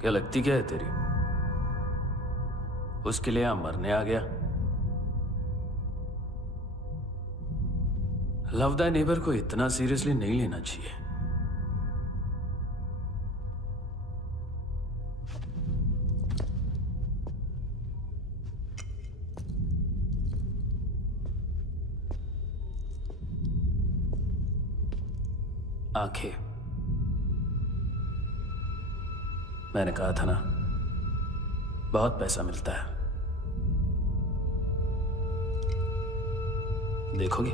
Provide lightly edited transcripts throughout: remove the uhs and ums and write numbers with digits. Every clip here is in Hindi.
क्या लगती क्या है तेरी? उसके लिए यहां मरने आ गया? लव द नेबर को इतना सीरियसली नहीं लेना चाहिए। आंखें, मैंने कहा था ना, बहुत पैसा मिलता है। देखोगी?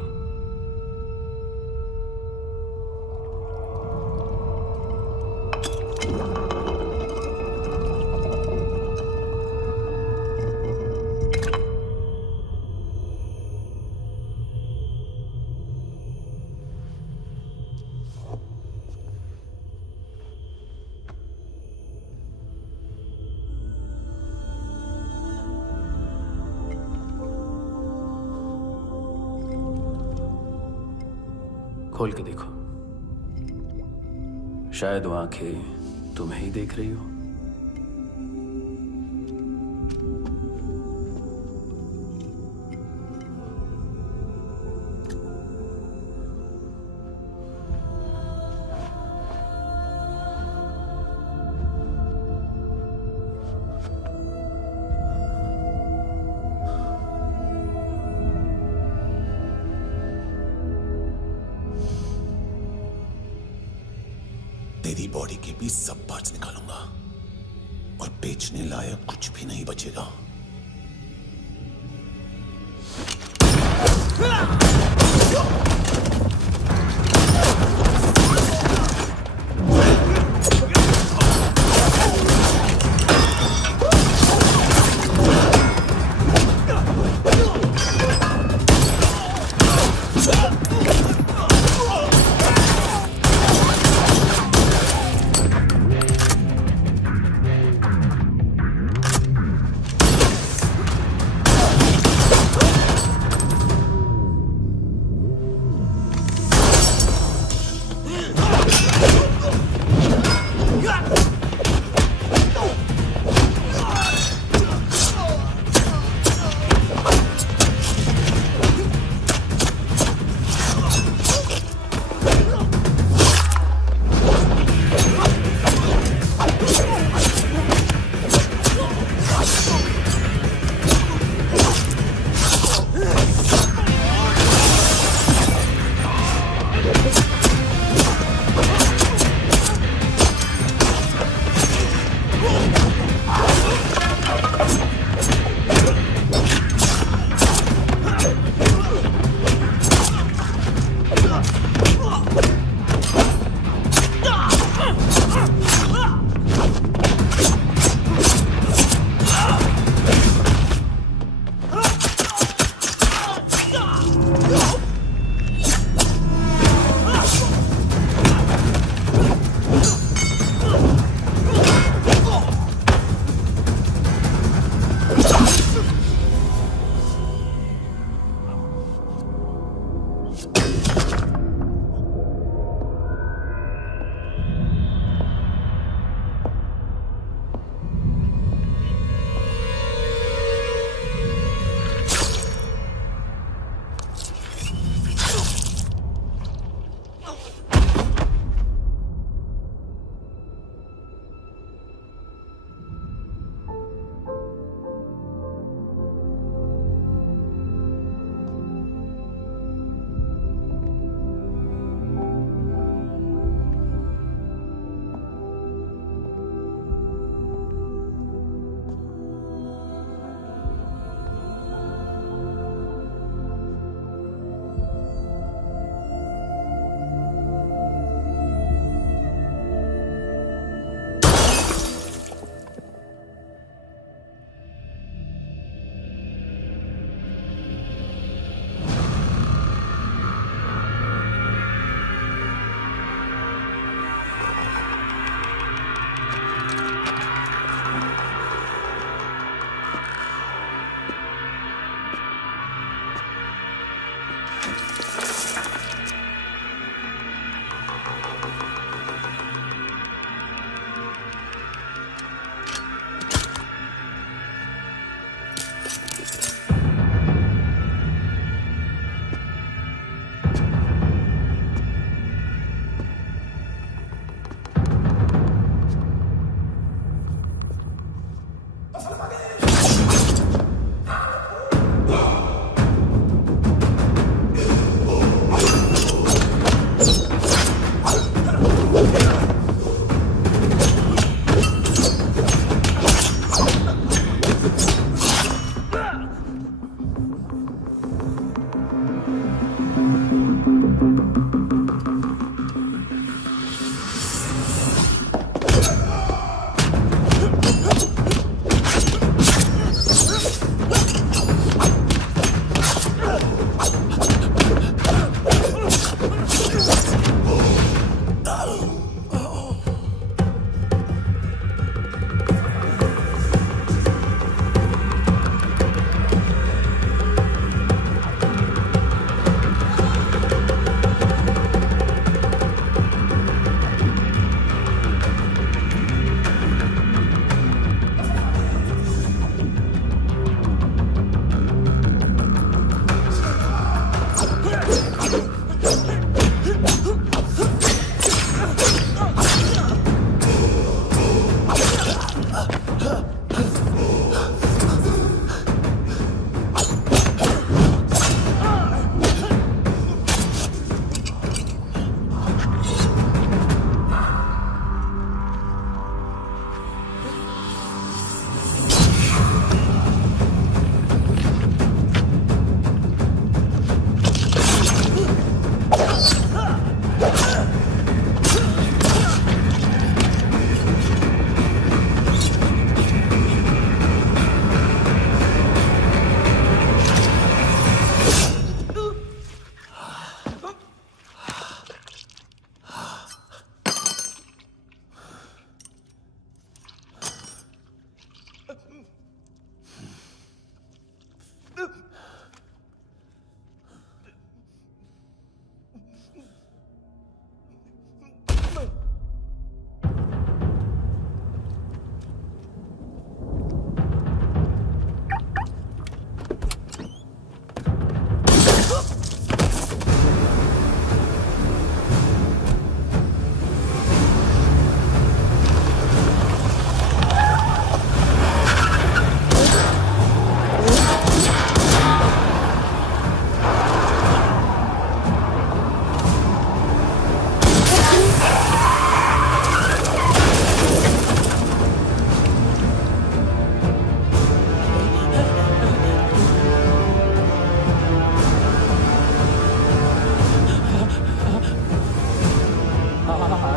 खोल के देखो, शायद वो आंखें तुम्हें ही देख रही हो। तेरी बॉडी के भी सब पार्ट्स निकालूंगा और बेचने लायक कुछ भी नहीं बचेगा।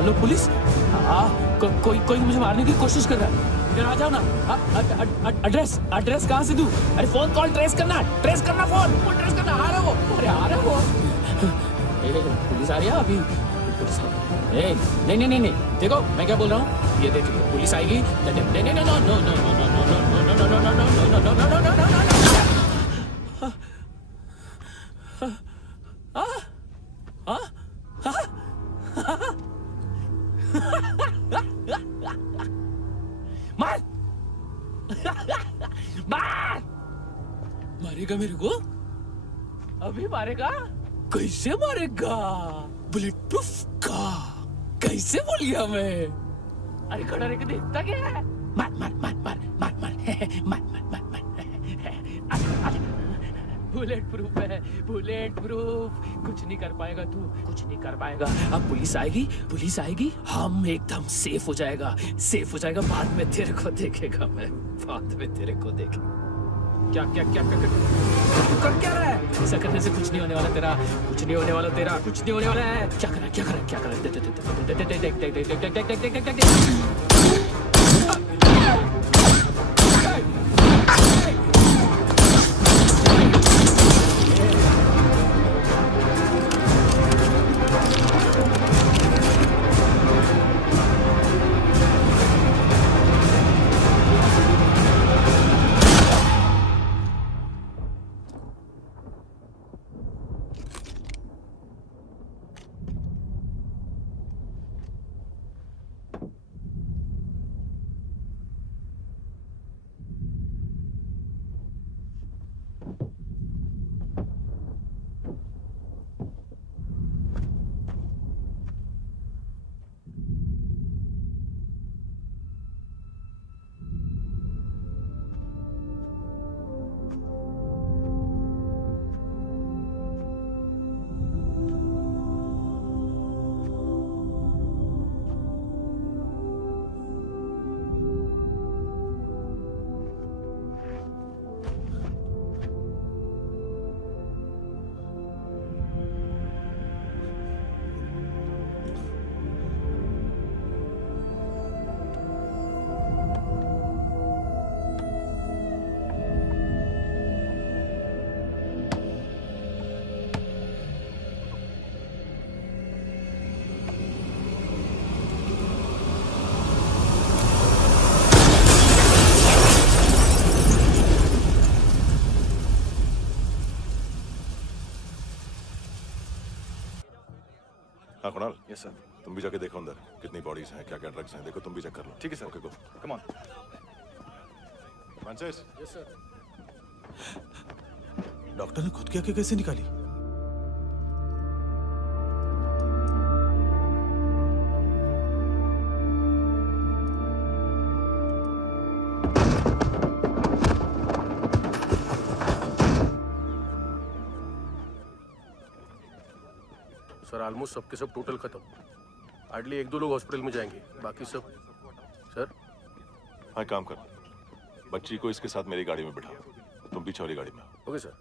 Hello police. कोई कोई मुझे मारने की कोशिश कर रहा है। इधर आ जाओ ना। एड्रेस एड्रेस कहाँ से दूं? अरे फोन कॉल ट्रेस करना फोन ट्रेस करना। आ रहा वो, अरे आ रहा वो। पुलिस आ रही है अभी। पुलिस नहीं नहीं नहीं नहीं, देखो मैं क्या बोल रहा हूँ, ये देखिए पुलिस आएगी। नहीं नहीं नहीं, no no no no no no no no no no no no no no no no. मार मार, मारेगा मेरे को? अभी मारेगा? कैसे मारेगा? बुलेट प्रूफ का? कैसे बोल गया मैं? अरे खड़ा रह के देखता क्या है? मार मार मार मार मार मार मार मार मार मार। बुलेट प्रूफ है, बुलेट प्रूफ। कुछ नहीं कर पाएगा तू, कुछ नहीं कर पाएगा। अब पुलिस आएगी, हम एकदम सेफ हो जाएगा। बाद में तेरे को देखेगा मैं, बाद में तेरे को देखेगा। क्या क्या क्या क्या क्या कर क्या रहा है? ऐसा करने से कुछ नहीं होने वाला तेरा, कुछ नहीं होने वाला तेरा, कुछ नहीं होने वाला है। क्या कर रहा है? देख हाँ कुणाल, यस सर। तुम भी जाके देखो अंदर कितनी बॉडीज हैं, क्या क्या ड्रग्स हैं, देखो तुम भी चेक कर लो। ठीक है sir. Okay go. Come on. Francis. Yes sir. Doctor ने खुद की आंखें कैसे निकाली? सर ऑलमोस्ट सबके सब टोटल खत्म। हार्डली 1-2 लोग हॉस्पिटल में जाएंगे, बाकी सब। सर हाँ काम कर, बच्ची को इसके साथ मेरी गाड़ी में बिठा, तुम पीछे वाली गाड़ी में। Okay sir.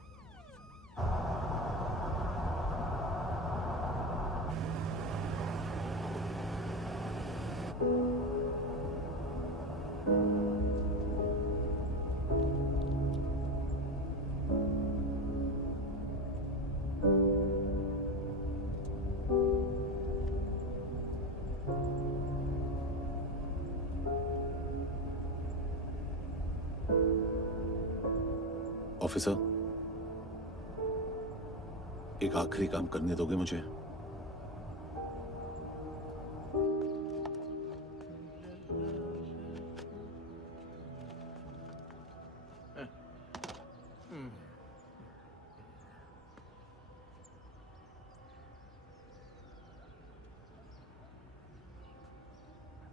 ऑफिसर, एक आखिरी काम करने दोगे मुझे?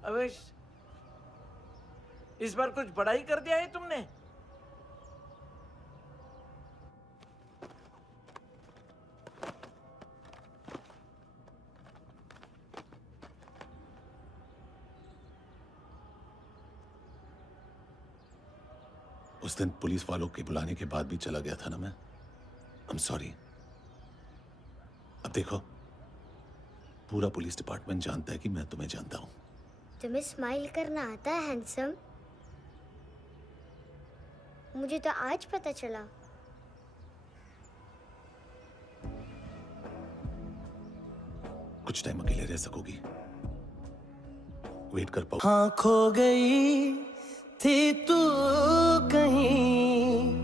अवेश, इस बार कुछ बड़ा ही कर दिया है तुमने। उस दिन पुलिस वालों के बुलाने के बाद भी चला गया था ना मैं। I'm sorry। अब देखो, पूरा पुलिस डिपार्टमेंट जानता है कि मैं तुम्हें जानता हूं। तुम्हें स्माइल करना आता है हैंडसम? मुझे तो आज पता चला। कुछ टाइम अकेले रह सकोगी? वेट कर पाओ? हाँ, खो गई थी तू कहीं।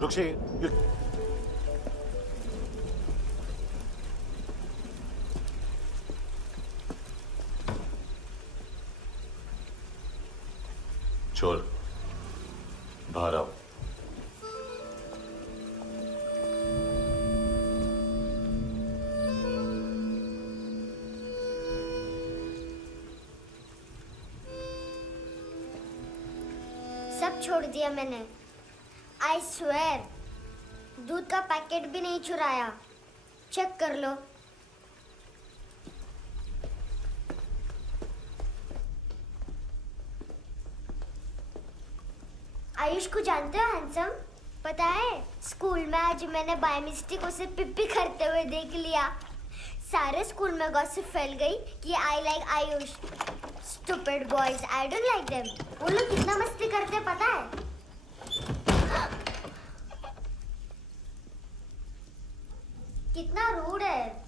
रुक्षी, छोड़, बाहर आओ। सब छोड़ दिया मैंने। आई स्वेयर, दूध का पैकेट भी नहीं चुराया। चेक कर लो। आयुष को जानते हो हैंडसम? पता है, स्कूल में आज मैंने बाय मिस्टेक उसे पिप्पी करते हुए देख लिया। सारे स्कूल में गॉसिप फैल गई कि I like Ayush. Stupid boys, I don't like them. वो लोग कितना मस्ती करते पता है? कितना रूड है।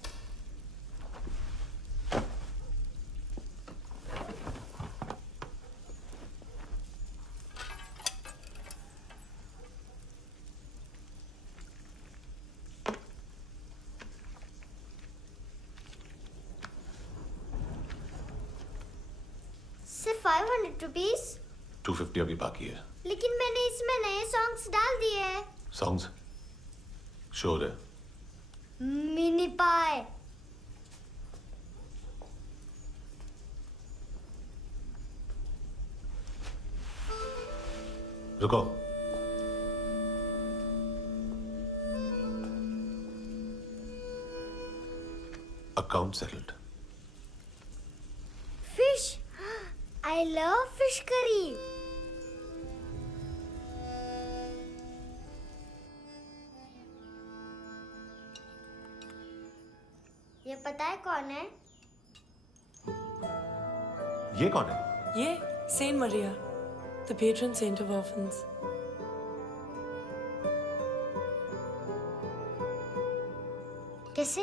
सिर्फ 500 रुपीस? 250 अभी बाकी है। लेकिन मैंने इसमें नए सॉन्ग्स डाल दिए हैं। सॉन्ग्स? श्योर है? मिनी पाए। रुको। Account settled. Fish, I love fish curry. ये पता है कौन है? ये कौन है? ये Saint Maria, the patron saint of orphans. कैसे?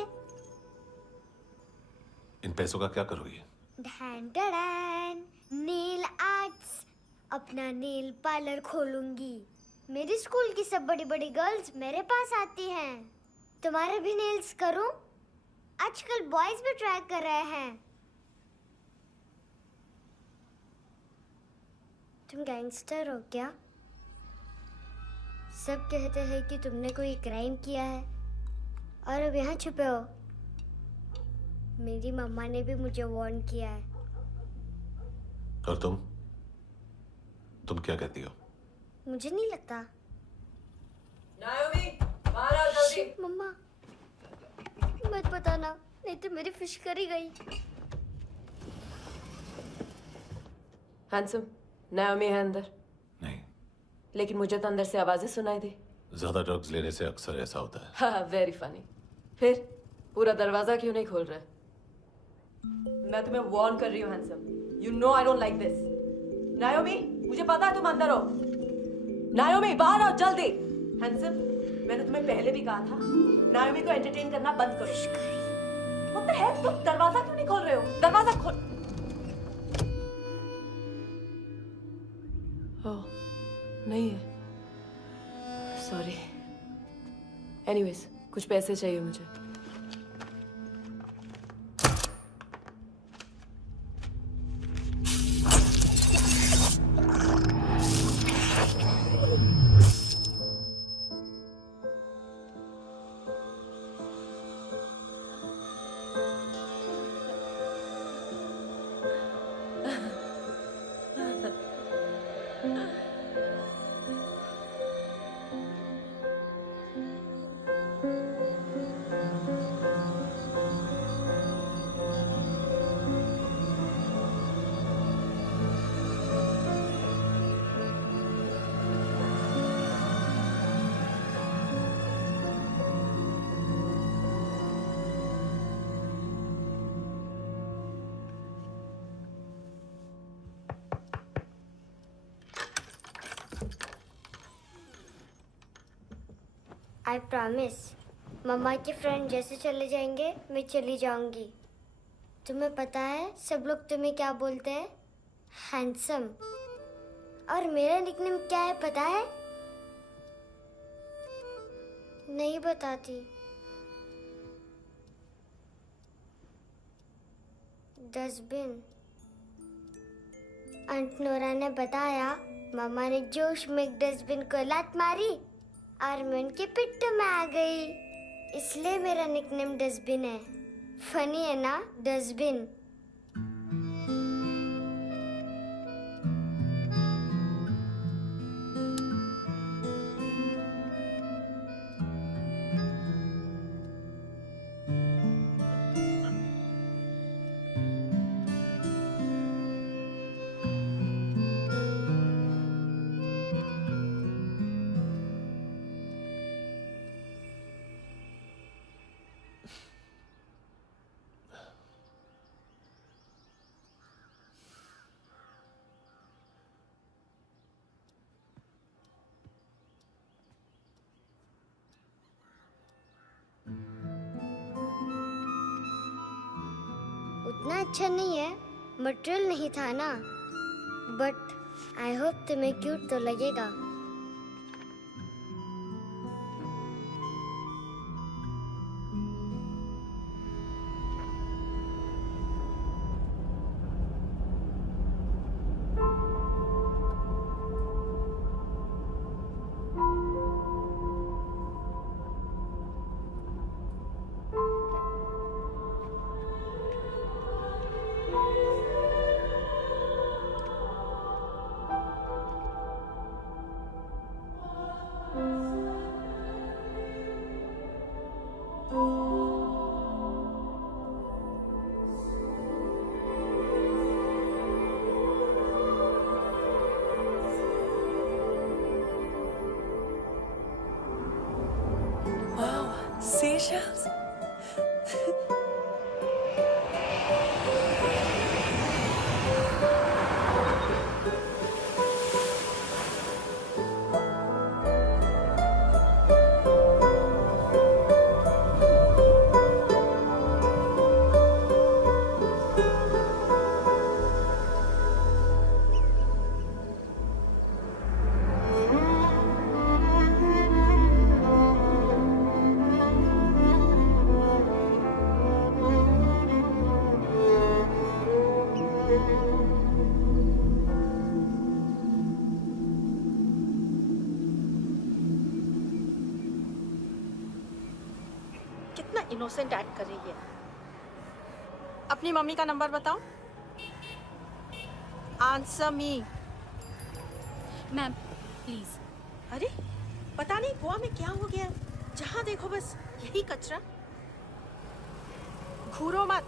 इन पैसों का क्या करोगी? ढैन ढैन, नेल आर्ट्स। अपना नेल पार्लर खोलूंगी। मेरी स्कूल की सब बड़ी बड़ी गर्ल्स मेरे पास आती हैं। तुम्हारे भी नेल्स करूं? आजकल बॉयज भी ट्राई कर रहे हैं। तुम गैंगस्टर हो क्या? सब कहते हैं कि तुमने कोई क्राइम किया है और अब यहाँ छुपे हो। मेरी मम्मा ने भी मुझे वार्न किया है। और तुम क्या कहती हो? मुझे नहीं लगता। नायोमी, बाहर आओ जल्दी। शिट, मम्मा मत बताना, नहीं तो मेरी फिश करी गई। हैंडसम, नायोमी है अंदर। नहीं, लेकिन मुझे तो अंदर से आवाजें सुनाई दी। ज्यादा ड्रग्स लेने से अक्सर ऐसा होता है। हाँ, वेरी फनी। फिर पूरा दरवाजा क्यों नहीं खोल रहे? मैं तुम्हें वार्न कर रही हूँ handsome. You know I don't like this. नायोमी, मुझे पता है तुम अंदर हो। नायोमी, बाहर आओ जल्दी। हैंडसम, मैंने तुम्हें पहले भी कहा था नायोमी को एंटरटेन करना बंद करो। What the heck? तुम दरवाजा क्यों नहीं खोल रहे हो? दरवाजा खोल। ओह, नहीं है। सॉरी। एनीवेज, कुछ पैसे चाहिए मुझे। I promise. मम्मा के फ्रेंड जैसे चले जाएंगे मैं चली जाऊंगी। तुम्हें पता है सब लोग तुम्हें क्या बोलते हैं? हैंडसम। और मेरा निकनेम क्या है पता है? नहीं बताती। डस्टबिन। आंट नोरा ने बताया मामा ने जोश में एक डस्टबिन को लात मारी और मैं उनके पिट्ठू में आ गई, इसलिए मेरा निकनेम डस्टबिन है। फनी है ना डस्टबिन? उतना अच्छा नहीं है, मटेरियल नहीं था ना, बट आई होप तुम्हें क्यूट तो लगेगा। Seashells? कितना इनोसेंट एक्ट कर रही है। अपनी मम्मी का नंबर बताओ। Answer me. Ma'am please. अरे पता नहीं गोवा में क्या हो गया, जहाँ देखो बस यही कचरा। घूरो मत,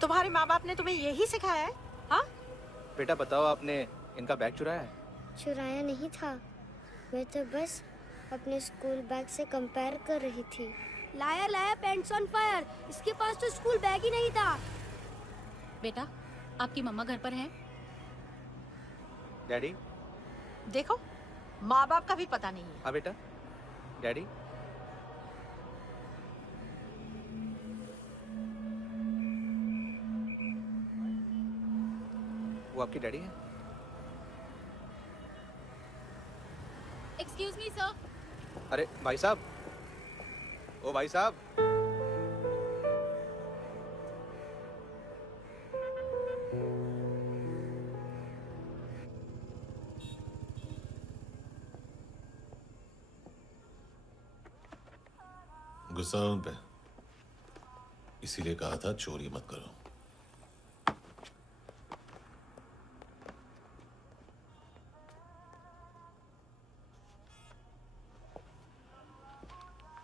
तुम्हारे माँ बाप ने तुम्हें यही सिखाया है? हाँ बेटा बताओ, आपने इनका बैग चुराया है? चुराया नहीं था, मैं तो बस अपने स्कूल बैग से कंपेयर कर रही थी। लाया लाया पैंट्स ऑन फायर, इसके पास तो स्कूल बैग ही नहीं था। बेटा आपकी मम्मा घर पर हैं? डैडी देखो, माँ बाप का भी पता नहीं है। हाँ बेटा। डैडी वो आपकी डैडी है? Excuse me sir. अरे भाई साहब, ओ भाई साहब। गुस्सा है उन पे, इसीलिए कहा था चोरी मत करो।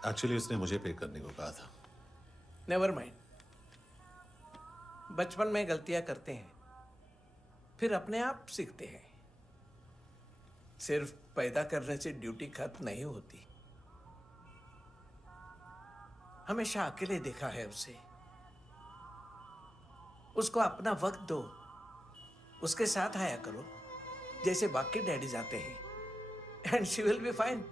एक्चुअली उसने मुझे पे करने को कहा था। नेवर माइंड, बचपन में गलतियां करते हैं, फिर अपने आप सीखते हैं। सिर्फ पैदा करने से ड्यूटी खत्म नहीं होती। हमेशा अकेले देखा है उसे। उसको अपना वक्त दो, उसके साथ आया करो जैसे बाकी डैडीज आते हैं, and she will be fine.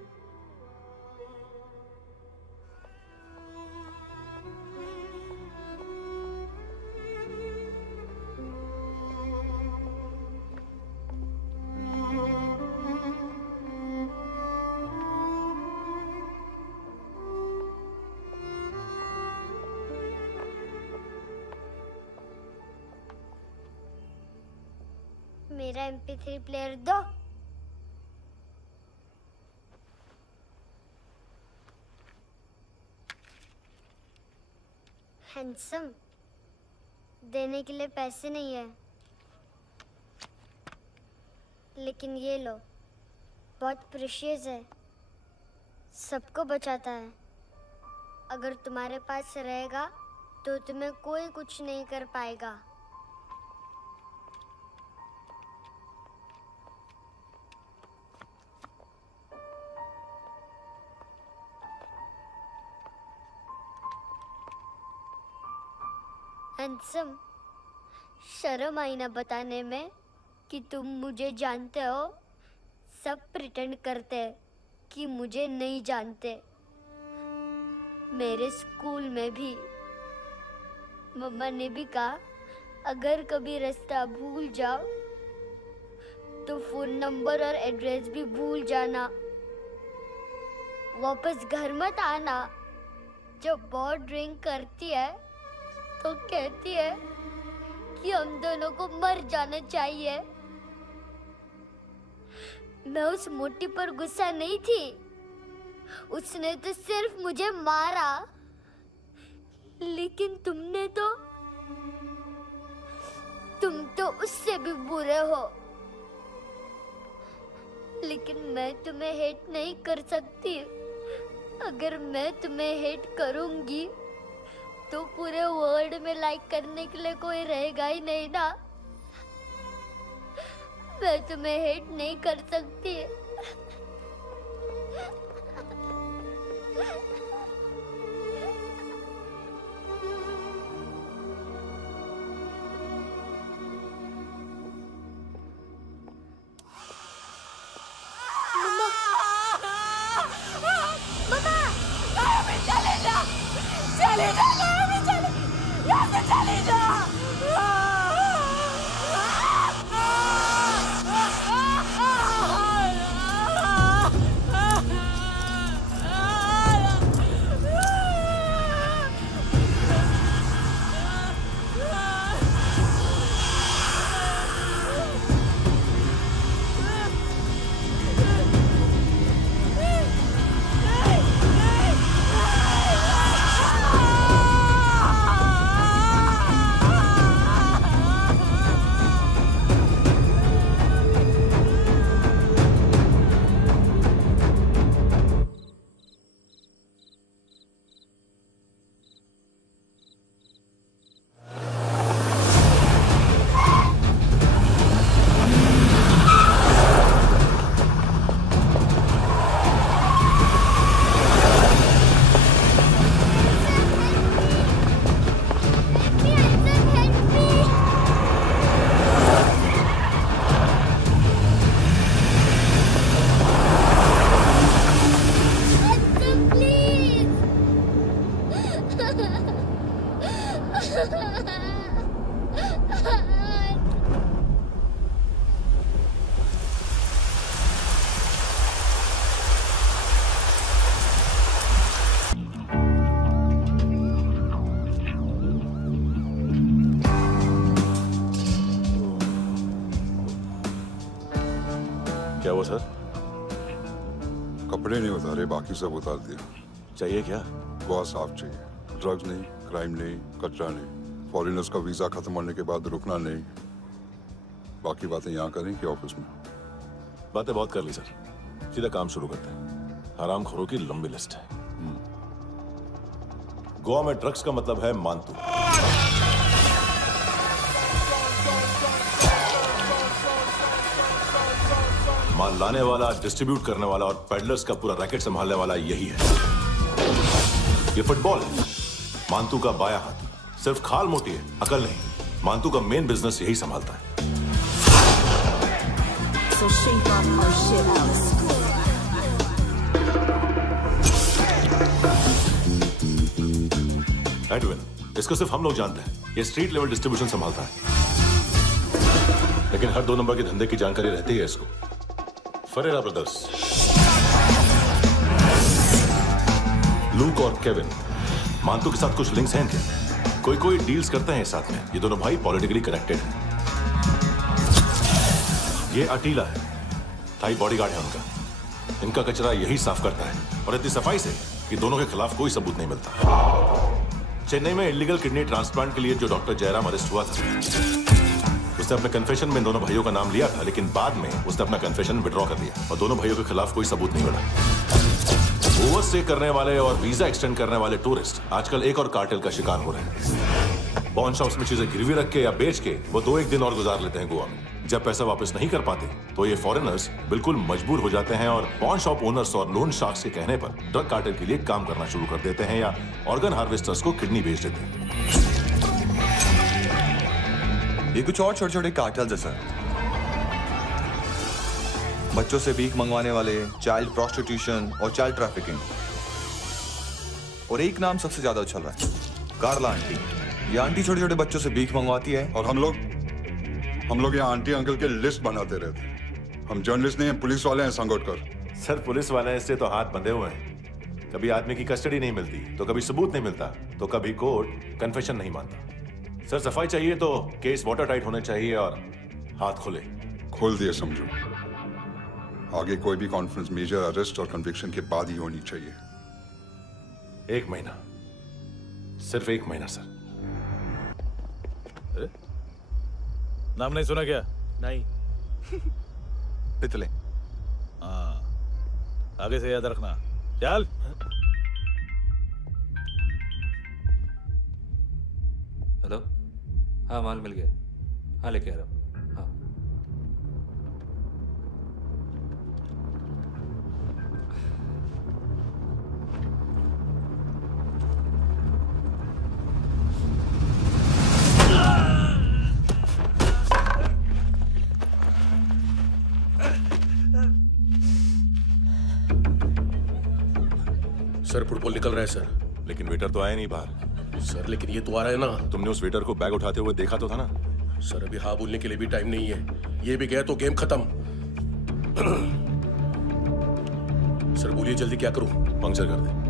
मेरा MP3 प्लेयर दो। हैंडसम, देने के लिए पैसे नहीं है, लेकिन ये लो, बहुत प्रेशियस है, सबको बचाता है। अगर तुम्हारे पास रहेगा तो तुम्हें कोई कुछ नहीं कर पाएगा। हैंडसम, शर्म आई ना बताने में कि तुम मुझे जानते हो। सब प्रिटेंड करते हैं कि मुझे नहीं जानते। मेरे स्कूल में भी मम्मा ने भी कहा, अगर कभी रास्ता भूल जाओ तो फोन नंबर और एड्रेस भी भूल जाना, वापस घर मत आना। जब बहुत ड्रिंक करती है तो कहती है कि हम दोनों को मर जाना चाहिए। मैं उस मोटी पर गुस्सा नहीं थी, उसने तो सिर्फ मुझे मारा, लेकिन तुम तो उससे भी बुरे हो। लेकिन मैं तुम्हें हेट नहीं कर सकती। अगर मैं तुम्हें हेट करूंगी तो पूरे वर्ल्ड में लाइक करने के लिए कोई रहेगा ही नहीं ना। मैं तुम्हें हेट नहीं कर सकती। क्या हुआ सर? कपड़े नहीं उतारे, बाकी सब उतार दिया। चाहिए क्या? बहुत साफ चाहिए। ड्रग्स नहीं, क्राइम नहीं, कचरा नहीं। फॉरेनर्स का वीजा खत्म होने के बाद रुकना नहीं। बाकी बातें यहाँ करें कि ऑफिस में? बातें बहुत कर ली सर, सीधा काम शुरू करते हैं। हरामखोरों की लंबी लिस्ट है। गोवा में ड्रग्स का मतलब है मानतू। माल लाने वाला, डिस्ट्रीब्यूट करने वाला और पेडलर्स का पूरा रैकेट संभालने वाला यही है। ये फुटबॉल है, मानतू का बायां हाथ। सिर्फ खाल मोटी है, अकल नहीं। मानतू का मेन बिजनेस यही संभालता है। So shape up our shit house. Edwin, इसको सिर्फ हम लोग जानते हैं। ये स्ट्रीट लेवल डिस्ट्रीब्यूशन संभालता है, लेकिन हर 2 नंबर के धंधे की जानकारी रहती है इसको। फरेरा ब्रदर्स, लूक और केविन, मानतू के साथ कुछ लिंक्स हैं क्या? कोई डील्स करते हैं साथ में। ये दोनों भाई पॉलिटिकली कनेक्टेड हैं। ये अटीला है, थाई बॉडीगार्ड है उनका। इनका कचरा यही साफ करता है और इतनी सफाई से कि दोनों के खिलाफ कोई सबूत नहीं मिलता। चेन्नई में इलीगल किडनी ट्रांसप्लांट के लिए जो डॉक्टर जयराम अरेस्ट हुआ था, उसने अपने कन्फेशन में दोनों भाइयों का नाम लिया था, लेकिन बाद में उसने अपना कन्फेशन विड्रॉ कर लिया और दोनों भाइयों के खिलाफ कोई सबूत नहीं मिला। ओवरस्टे करने वाले और वीजा एक्सटेंड करने वाले टूरिस्ट आजकल एक और कार्टेल का शिकार हो रहे हैं। पॉन शॉप्स में चीजें गिरवी रख के या बेच के वो 2-1 दिन और गुजार लेते हैं गोवा में। जब पैसा वापस नहीं कर पाते तो ये फॉरेनर्स बिल्कुल मजबूर हो जाते हैं और पॉन शॉप ओनर्स और लोन शार्क्स के कहने पर ड्रग कार्टेल के लिए काम करना शुरू कर देते हैं या ऑर्गन हार्वेस्टर्स को किडनी बेच देते हैं। ये कुछ और छोटे छोटे कार्टेल्स है सर। बच्चों से भीख मंगवाने वाले, चाइल्ड प्रोस्टिट्यूशन और चाइल्ड ट्रैफिकिंग। और एक नाम सबसे ज्यादा उछल रहा है, कार्ला आंटी। ये आंटी छोटे छोटे बच्चों से भीख मंगवाती है और हम लोग यहाँ आंटी अंकल के लिस्ट बनाते रहते हैं। हम जर्नलिस्ट नहीं हैं, पुलिस वाले हैं संगोटकर। सर पुलिस वाले हैं, इससे तो हाथ बंधे हुए हैं। कभी आदमी की कस्टडी नहीं मिलती तो कभी सबूत नहीं मिलता तो कभी कोर्ट कन्फेशन नहीं मानता। सर सफाई चाहिए तो केस वाटर टाइट होने चाहिए और हाथ खुले। खोल दिए समझो। आगे कोई भी कॉन्फ्रेंस मेजर अरेस्ट और कन्विक्शन के बाद ही होनी चाहिए। 1 महीना, सिर्फ 1 महीना सर। नाम नहीं सुना क्या? नहीं। पितले। हाँ, आगे से याद रखना। चल। हेलो, हाँ माल मिल गया। हाँ लेके आ रहा हूँ। हाँ सर फुटबॉल निकल रहा है सर। लेकिन वेटर तो आया नहीं बाहर। सर लेकिन ये तो आ रहा है ना। तुमने उस वेटर को बैग उठाते हुए देखा तो था ना। सर अभी हाँ बोलने के लिए भी टाइम नहीं है। ये भी गया तो गेम खत्म। सर बोलिए जल्दी क्या करूं? पंक्चर कर दे।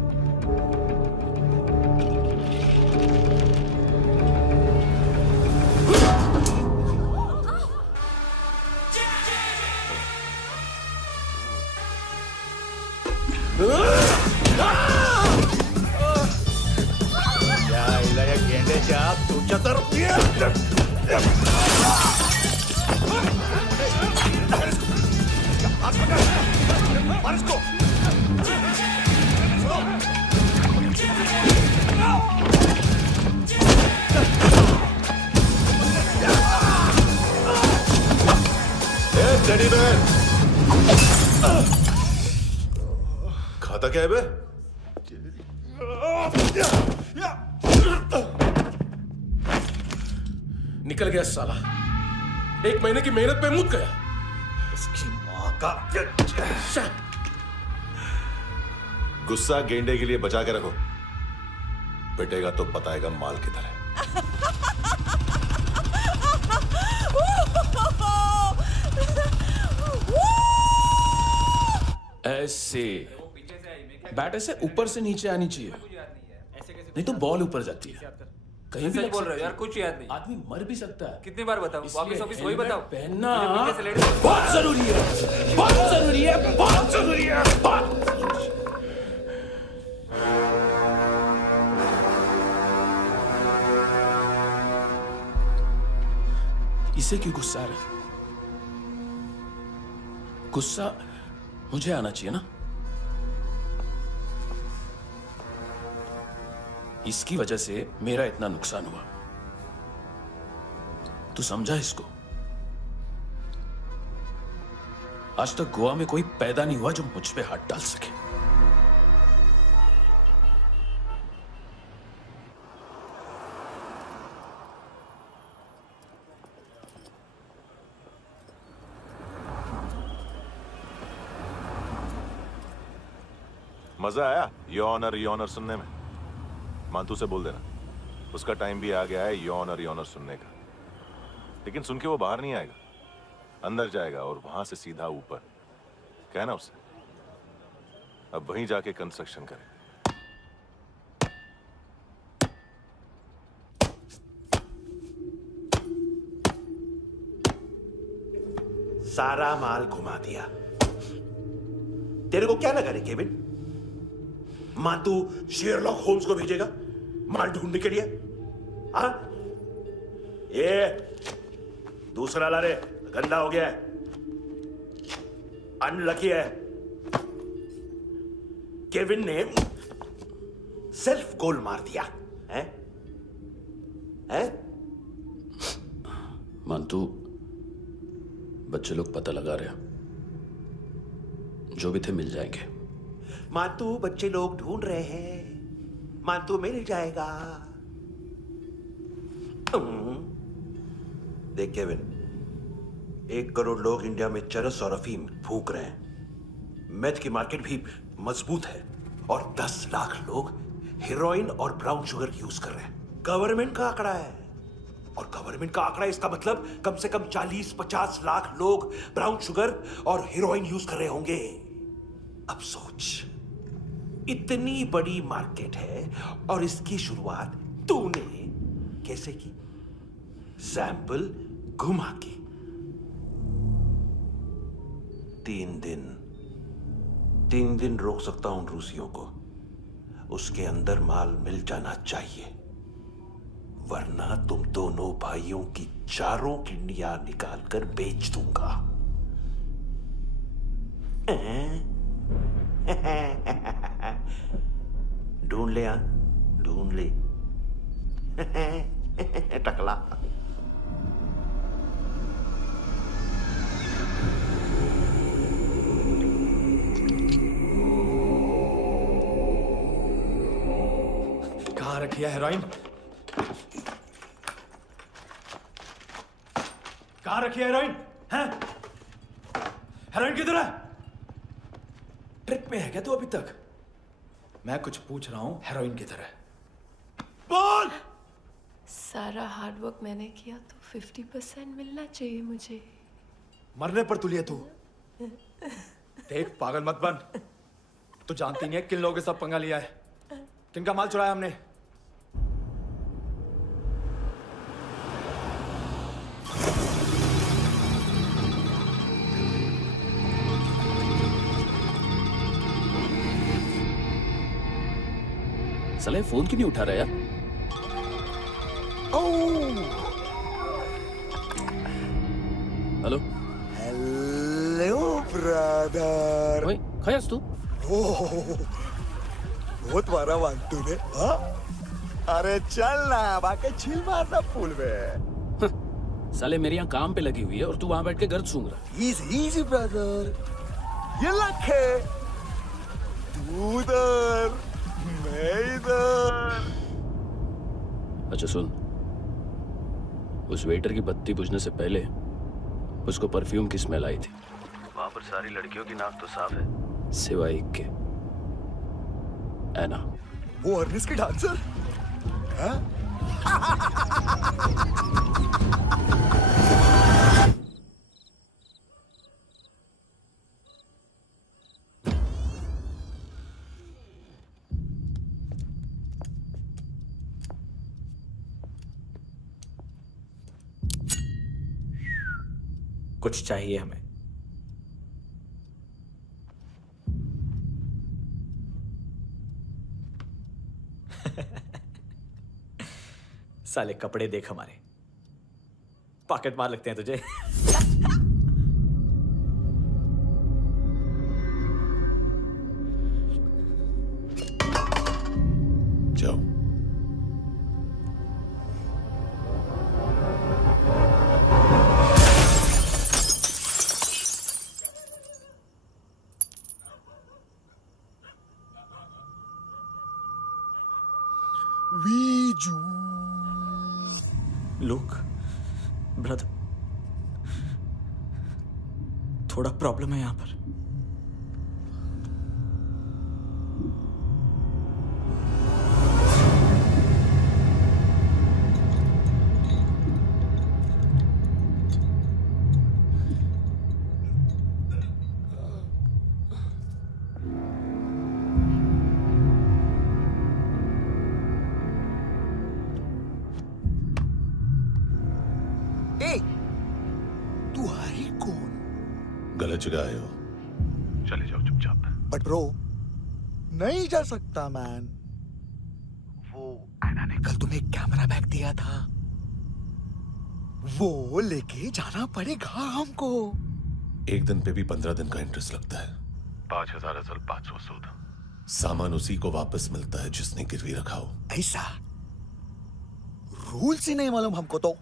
खाता क्या है बे? निकल गया साला। 1 महीने की मेहनत पे मुक गया। इसकी माँ का गुस्सा गेंडे के लिए बचा के रखो, पिटेगा तो बताएगा माल किधर है। ऐसे बैट ऐसे ऊपर से नीचे आनी चाहिए, नहीं तो बॉल ऊपर जाती है। कहीं भी बोल रहे हो यार, कुछ याद नहीं। आदमी मर भी सकता है। कितनी बार बताऊं? वापिस वापिस वही बताओ। पहनना मुझे पीछे से लेट बहुत जरूरी है, बहुत जरूरी है, बहुत जरूरी है, बहुत जरूरी है। इसे क्यों गुस्सा आ रहा है? गुस्सा मुझे आना चाहिए ना। इसकी वजह से मेरा इतना नुकसान हुआ। तू समझा इसको? आज तक गोवा में कोई पैदा नहीं हुआ जो मुझ पे हाथ डाल सके। मजा आया योनर सुनने में? मानतू से बोल देना उसका टाइम भी आ गया है योनर सुनने का। लेकिन सुन के वो बाहर नहीं आएगा, अंदर जाएगा और वहां से सीधा ऊपर। कहना उससे अब वहीं जाके कंस्ट्रक्शन करे। सारा माल घुमा दिया। तेरे को क्या लगा रे केविन? मातू शेरलॉक होम्स को भेजेगा माल ढूंढने के लिए? हाँ? ये दूसरा ला रे, गंदा हो गया है, अनलकी है। केविन ने सेल्फ गोल मार दिया है? हैं? मानतू, बच्चे लोग पता लगा रहे हैं, जो भी थे मिल जाएंगे। मातू बच्चे लोग ढूंढ रहे हैं, मातू मिल जाएगा। देख केविन, 1 करोड़ लोग इंडिया में चरस और अफीम फूंक रहे हैं। मेथ की मार्केट भी मजबूत है और 10 लाख लोग हेरोइन और ब्राउन शुगर यूज कर रहे हैं। गवर्नमेंट का आंकड़ा है, और गवर्नमेंट का आंकड़ा, इसका मतलब कम से कम 40-50 लाख लोग ब्राउन शुगर और हेरोइन यूज कर रहे होंगे। अब सोच, इतनी बड़ी मार्केट है और इसकी शुरुआत तूने कैसे की? सैंपल घुमा के। 3 दिन रोक सकता हूं रूसियों को, उसके अंदर माल मिल जाना चाहिए, वरना तुम दोनों भाइयों की 4 किडनियां निकाल कर बेच दूंगा। ढूंढ ले, ढूंढ ले टकला। कहाँ रखी है हेरोइन? कहाँ रखी है हेरोइन? हैं? हेरोइन किधर है? ट्रिप में है क्या तू अभी तक? मैं कुछ पूछ रहा हूं, हेरोइन किधर है? बोल! सारा हार्डवर्क मैंने किया तो 50% मिलना चाहिए मुझे। मरने पर तुलिए तू। देख, पागल मत बन। तू जानती नहीं है किन लोगों के साथ पंगा लिया है, किनका माल चुराया हमने। साले फोन क्यों नहीं उठा रहा यार? Hello hello brother. ओए, खयास तू? बहुत मारा वांटू ने। हाँ? अरे चल ना, बाकी छिल मारना पूल में। साले मेरी यहाँ काम पे लगी हुई है और तू वहां बैठ के गर्द सूंघ रहा। इजी ब्रदर, ये लक है। तू उधर, मैं इधर। अच्छा सुन, उस वेटर की बत्ती बुझने से पहले उसको परफ्यूम की स्मेल आई थी। वहां पर सारी लड़कियों की नाक तो साफ है, सिवाय एक के, एना। वो अर्निस की डांसर? हाँ? कुछ चाहिए हमें। साले कपड़े देख हमारे, पॉकेट मार लगते हैं तुझे। जाओ। लुक ब्रदर, थोड़ा प्रॉब्लम है यहाँ पर। तू है कौन? गलत जगह आए हो, चले जाओ चुपचाप। बट ब्रो, नहीं जा सकता मैन। वो एना ने कल तुम्हें कैमरा बैग दिया था, वो लेके जाना पड़ेगा हमको। एक दिन पे भी 15 दिन का इंटरेस्ट लगता है। 5,000 असल 500 सूद। सामान उसी को वापस मिलता है जिसने गिरवी रखा हो। ऐसा रूल्स ही नहीं मालूम हमको तो।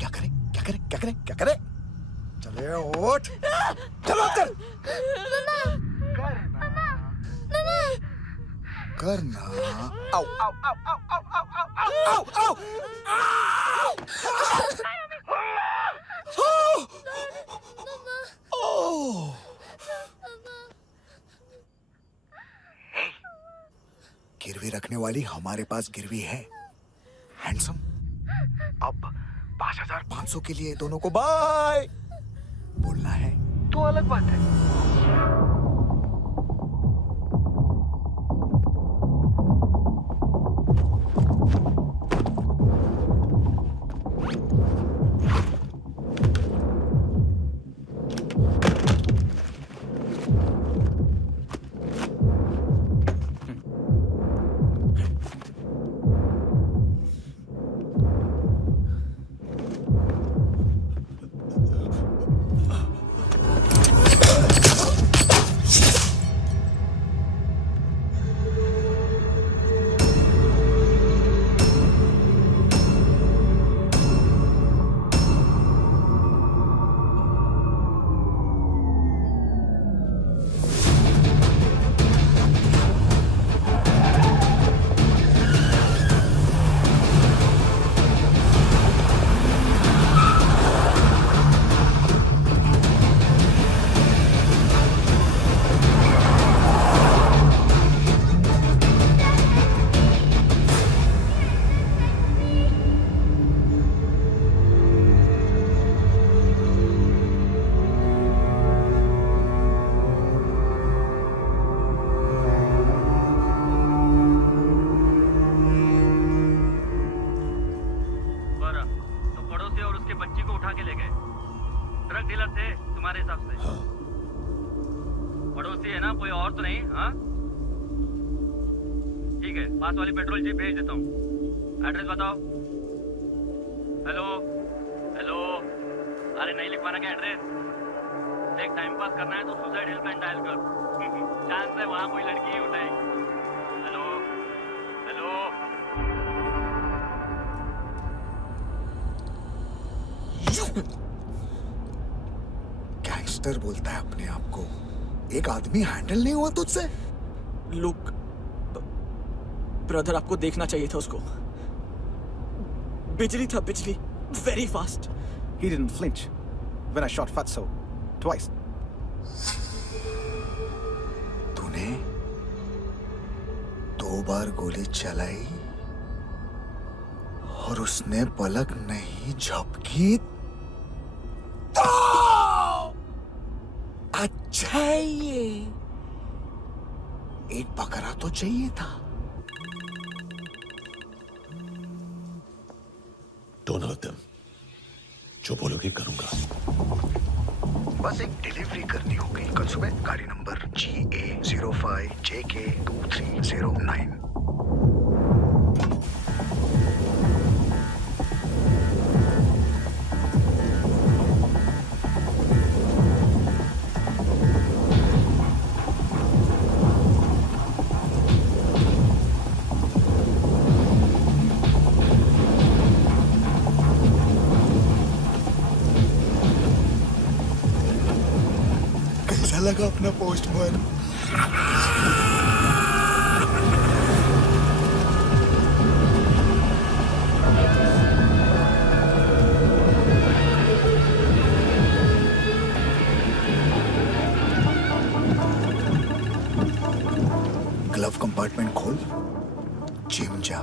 क्या करें क्या करें क्या करें क्या करें? चले उठ, चलो चल। करना आओ आओ आओ आओ आओ आओ आओ आओ। गिरवी रखने वाली हमारे पास गिरवी है हैंडसम। अब 5,500 के लिए दोनों को बाय बोलना है तो अलग बात है। पास वाली पेट्रोल जीप भेज देता हूँ। एड्रेस बताओ। हेलो हेलो, अरे नहीं लिखवाना क्या एड्रेस? देख टाइम पास करना है तो सुसाइड हेल्पलाइन डायल कर। चांस है वहाँ कोई लड़की ही उठाएगी। Hello hello. गैंगस्टर बोलता है अपने आप को। एक आदमी हैंडल नहीं हुआ तुझसे? लुक ब्रदर, आपको देखना चाहिए था उसको। बिजली था, बिजली, very fast. He didn't flinch when I shot Fatso twice. तूने 2 बार गोली चलाई और उसने पलक नहीं झपकी तो अच्छा है ये। एक बकरा तो चाहिए था। Don't hurt them. जो बोलोगे करूंगा। बस एक डिलीवरी करनी होगी कल सुबह। गाड़ी नंबर GA05JK2309। लगा अपना पोस्टमैन। ग्लव कंपार्टमेंट खोल, जिम जा।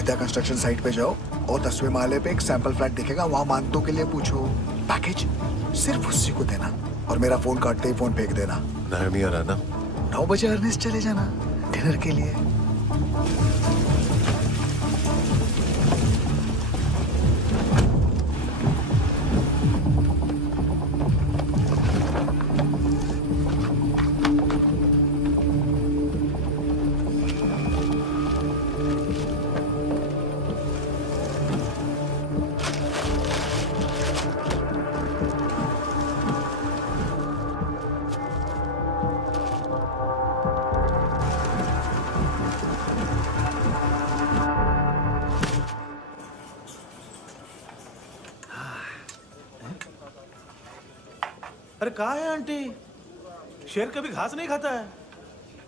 विद्या कंस्ट्रक्शन साइट पे जाओ और 10वें माले पे एक सैंपल फ्लैट दिखेगा, वहां मानतों के लिए पूछो। पैकेज सिर्फ उसी को देना और मेरा फोन काटते ही फोन फेंक देना। नायमी आ रहा ना? 9 बजे अर्नेस्ट चले जाना डिनर के लिए। अरे कहाँ है आंटी? शेर कभी घास नहीं खाता है।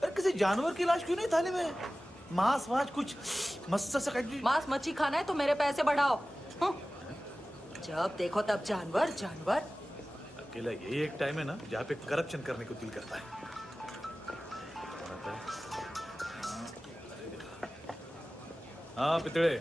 अरे किसी जानवर की लाश क्यों नहीं थाली में? मांस वास कुछ मस्त सा मांस मच्छी खाना है तो मेरे पैसे बढ़ाओ। जब देखो तब जानवर जानवर। अकेला यही एक टाइम है ना जहाँ पे करप्शन करने को दिल करता है। हाँ पितड़े,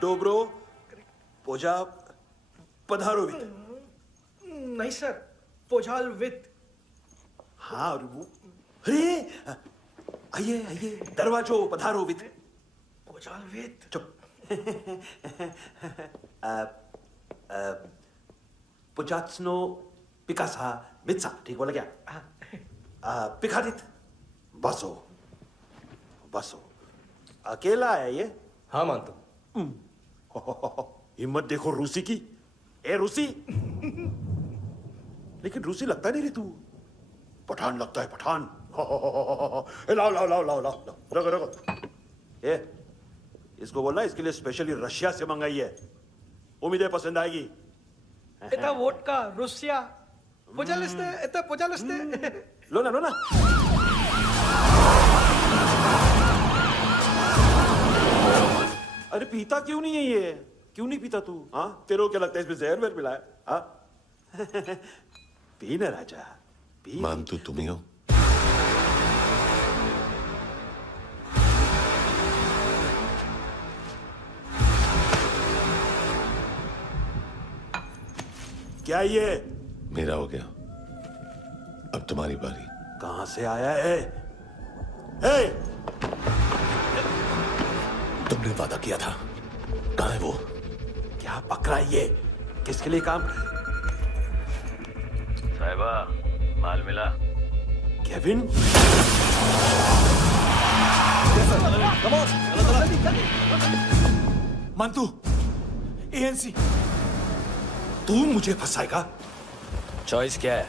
डोब्रो पोजा पधारोवित। नहीं सर, पोजाल विथ। हाँ अरे आइए आइए, दरवाजो पधारोवित। पोजाल विथ। चुप। पुजात्सनो पिकासा मित्सा, ठीक बोला क्या? पिखादित बसो बसो। अकेला है ये? हाँ मानतो। हिम्मत देखो रूसी की। ए रूसी, लेकिन रूसी लगता नहीं रे तू, पठान लगता है पठान। लाओ लाओ लाओ लाओ लाओ, रखो रखो। ए इसको बोलना इसके लिए स्पेशली रशिया से मंगाई है, उम्मीद है पसंद आएगी। इतना वोडका रुसिया पोजालिस्ते, इतना पोजालिस्ते। लो ना लो ना। अरे पीता क्यों नहीं है ये? क्यों नहीं पीता तू? हाँ तेरे को क्या लगता है इसमें जहर वहर मिला है? हाँ पी ना राजा पी। मानतू तुम ही हो? क्या ये? मेरा हो गया, अब तुम्हारी बारी। कहां से आया है? हे! तुमने वादा किया था, कहां है वो? क्या पकड़ा ये? किसके लिए काम? साहिबा माल मिला? केविन? मंतू, एएनसी। तू मुझे फंसाएगा? चॉइस क्या है?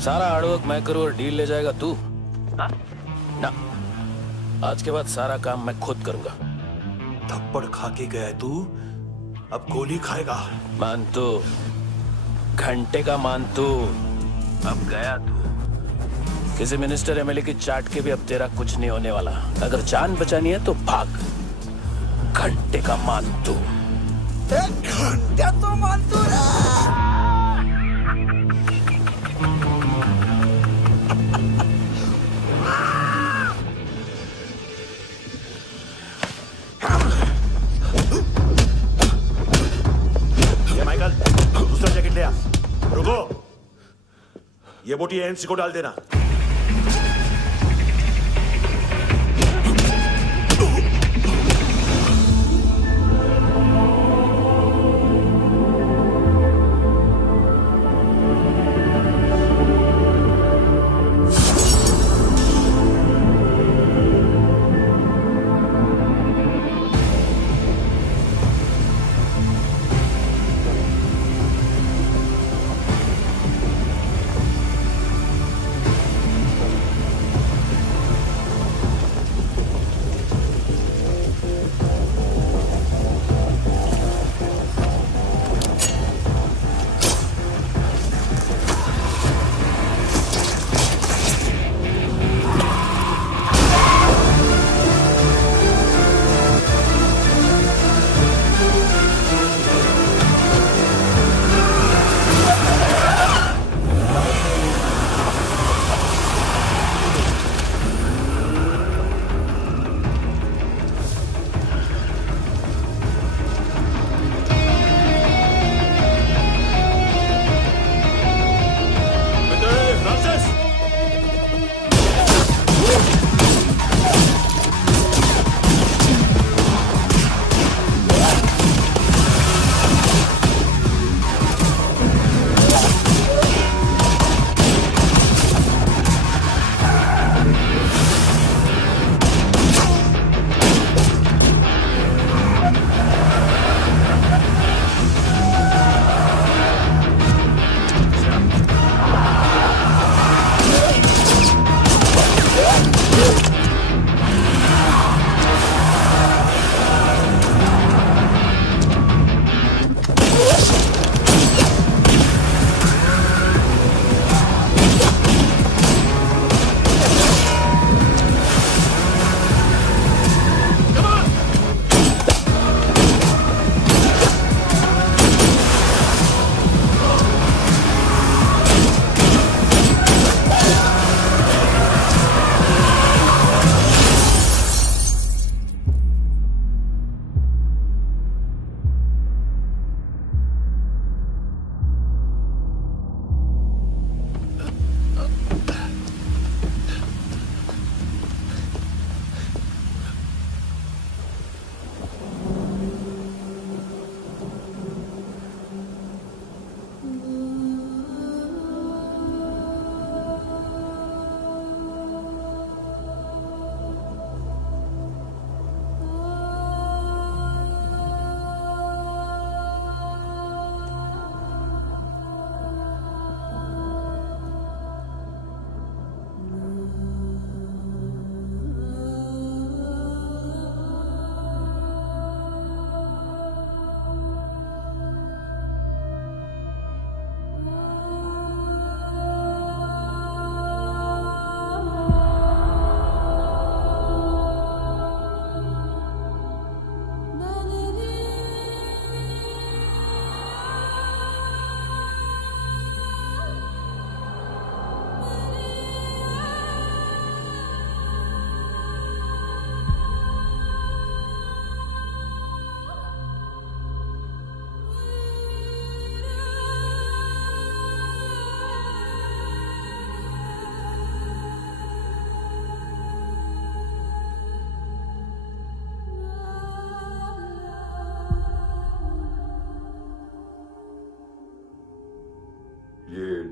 सारा हार्डवर्क मैं करूं और डील ले जाएगा तू? हाँ? ना, आज के बाद सारा काम मैं खुद करूंगा। थप्पड़ खा के गया तू, अब गोली खाएगा। मानतू, घंटे का मानतू, अब गया तू। किसी मिनिस्टर एमएलए की चाट के भी अब तेरा कुछ नहीं होने वाला। अगर जान बचानी है तो भाग। घंटे का मानतू। घंटा तो मानतू ना। ये माइकल, दूसरा जैकेट ले आ। रुको, ये बोटी एएनसी को डाल देना।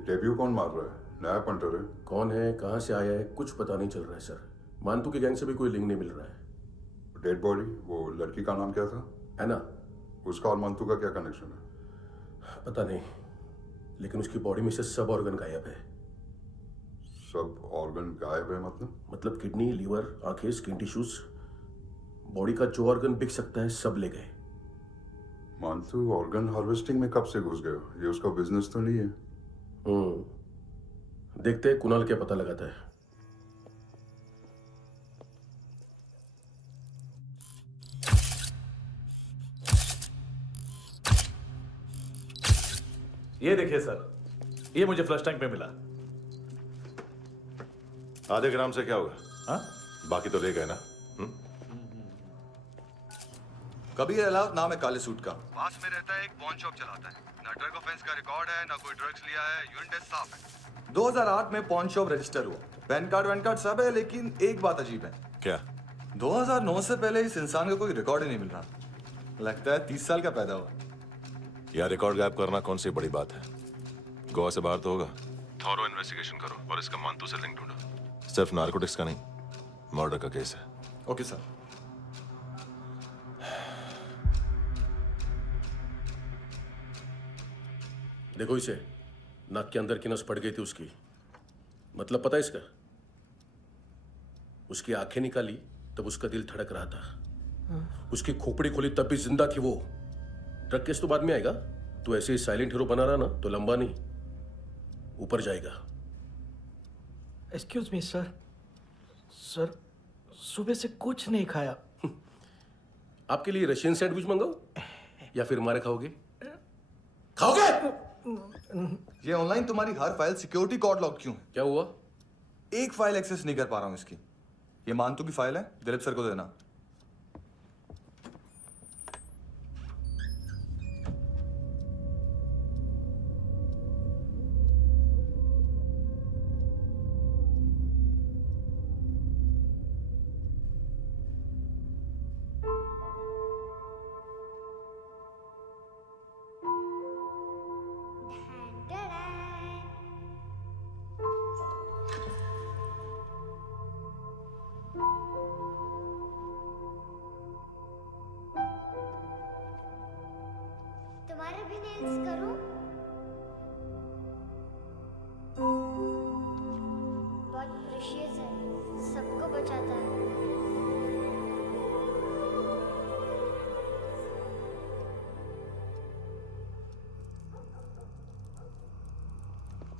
डेब्यू कौन मार रहा है? नया पंटर है। कौन है, कहाँ से आया है, कुछ पता नहीं चल रहा है सर। मानतू के गैंग से भी कोई लिंक नहीं मिल रहा है। डेड बॉडी, वो लड़की का नाम क्या था? एना। उसका और मंतू का क्या कनेक्शन है? पता नहीं, लेकिन उसकी बॉडी में से सब ऑर्गन गायब है। सब ऑर्गन गायब है मतलब किडनी, लीवर, आंखें, स्किन टिश्यूज, बॉडी का जो ऑर्गन बिक सकता है सब ले गए। मानतू ऑर्गन हार्वेस्टिंग में कब से घुस गए? ये उसका बिजनेस तो नहीं है? देखते हैं कुणाल क्या पता लगाता है। ये देखिए सर, ये मुझे फ्लश टैंक में मिला। आधे ग्राम से क्या होगा? हाँ? बाकी तो ले गए ना? कबीर अलाउद नाम है काले सूट का। पास में रहता है, एक पॉन शॉप चलाता है। ना ड्रग ऑफेंस का रिकॉर्ड है, ना कोई ड्रग्स लिया है, यूरिन टेस्ट साफ है। 2008 में पॉन शॉप रजिस्टर हुआ, पैन कार्ड वैन कार्ड सब है, लेकिन एक बात अजीब है। क्या? 2009 से पहले इस इंसान का कोई रिकॉर्ड ही नहीं मिल रहा। लगता है 30 साल का पैदा हुआ। यार रिकॉर्ड गायब करना कौन सी बड़ी बात है? गोवा से बाहर तो होगा। थॉरो इन्वेस्टिगेशन करो और इसका मानतू से लिंक ढूंढो। सिर्फ नारकोटिक्स का नहीं, मर्डर का केस है। Okay sir. देखो इसे, नाक के अंदर की नस पड़ गई थी उसकी। मतलब पता है इसका? उसकी आंखें निकाली तब उसका दिल धड़क रहा था। उसकी खोपड़ी खोली तब भी जिंदा थी वो। ड्रग केस तो बाद में आएगा। तो ऐसे ही साइलेंट हीरो बना रहा ना तो लंबा नहीं, ऊपर जाएगा। एक्सक्यूज मी सर, सर सुबह से कुछ नहीं खाया। आपके लिए रशियन सैंडविच मंगाओ या फिर हमारे खाओगे? खाओगे? ये ऑनलाइन तुम्हारी हर फाइल सिक्योरिटी कोड लॉक क्यों है? क्या हुआ? एक फाइल एक्सेस नहीं कर पा रहा हूं इसकी। ये मानतू की फाइल है, दिलीप सर को देना। तुम्हारे भी नेल्स करूं? बहुत प्रेशियस है, सबको बचाता है।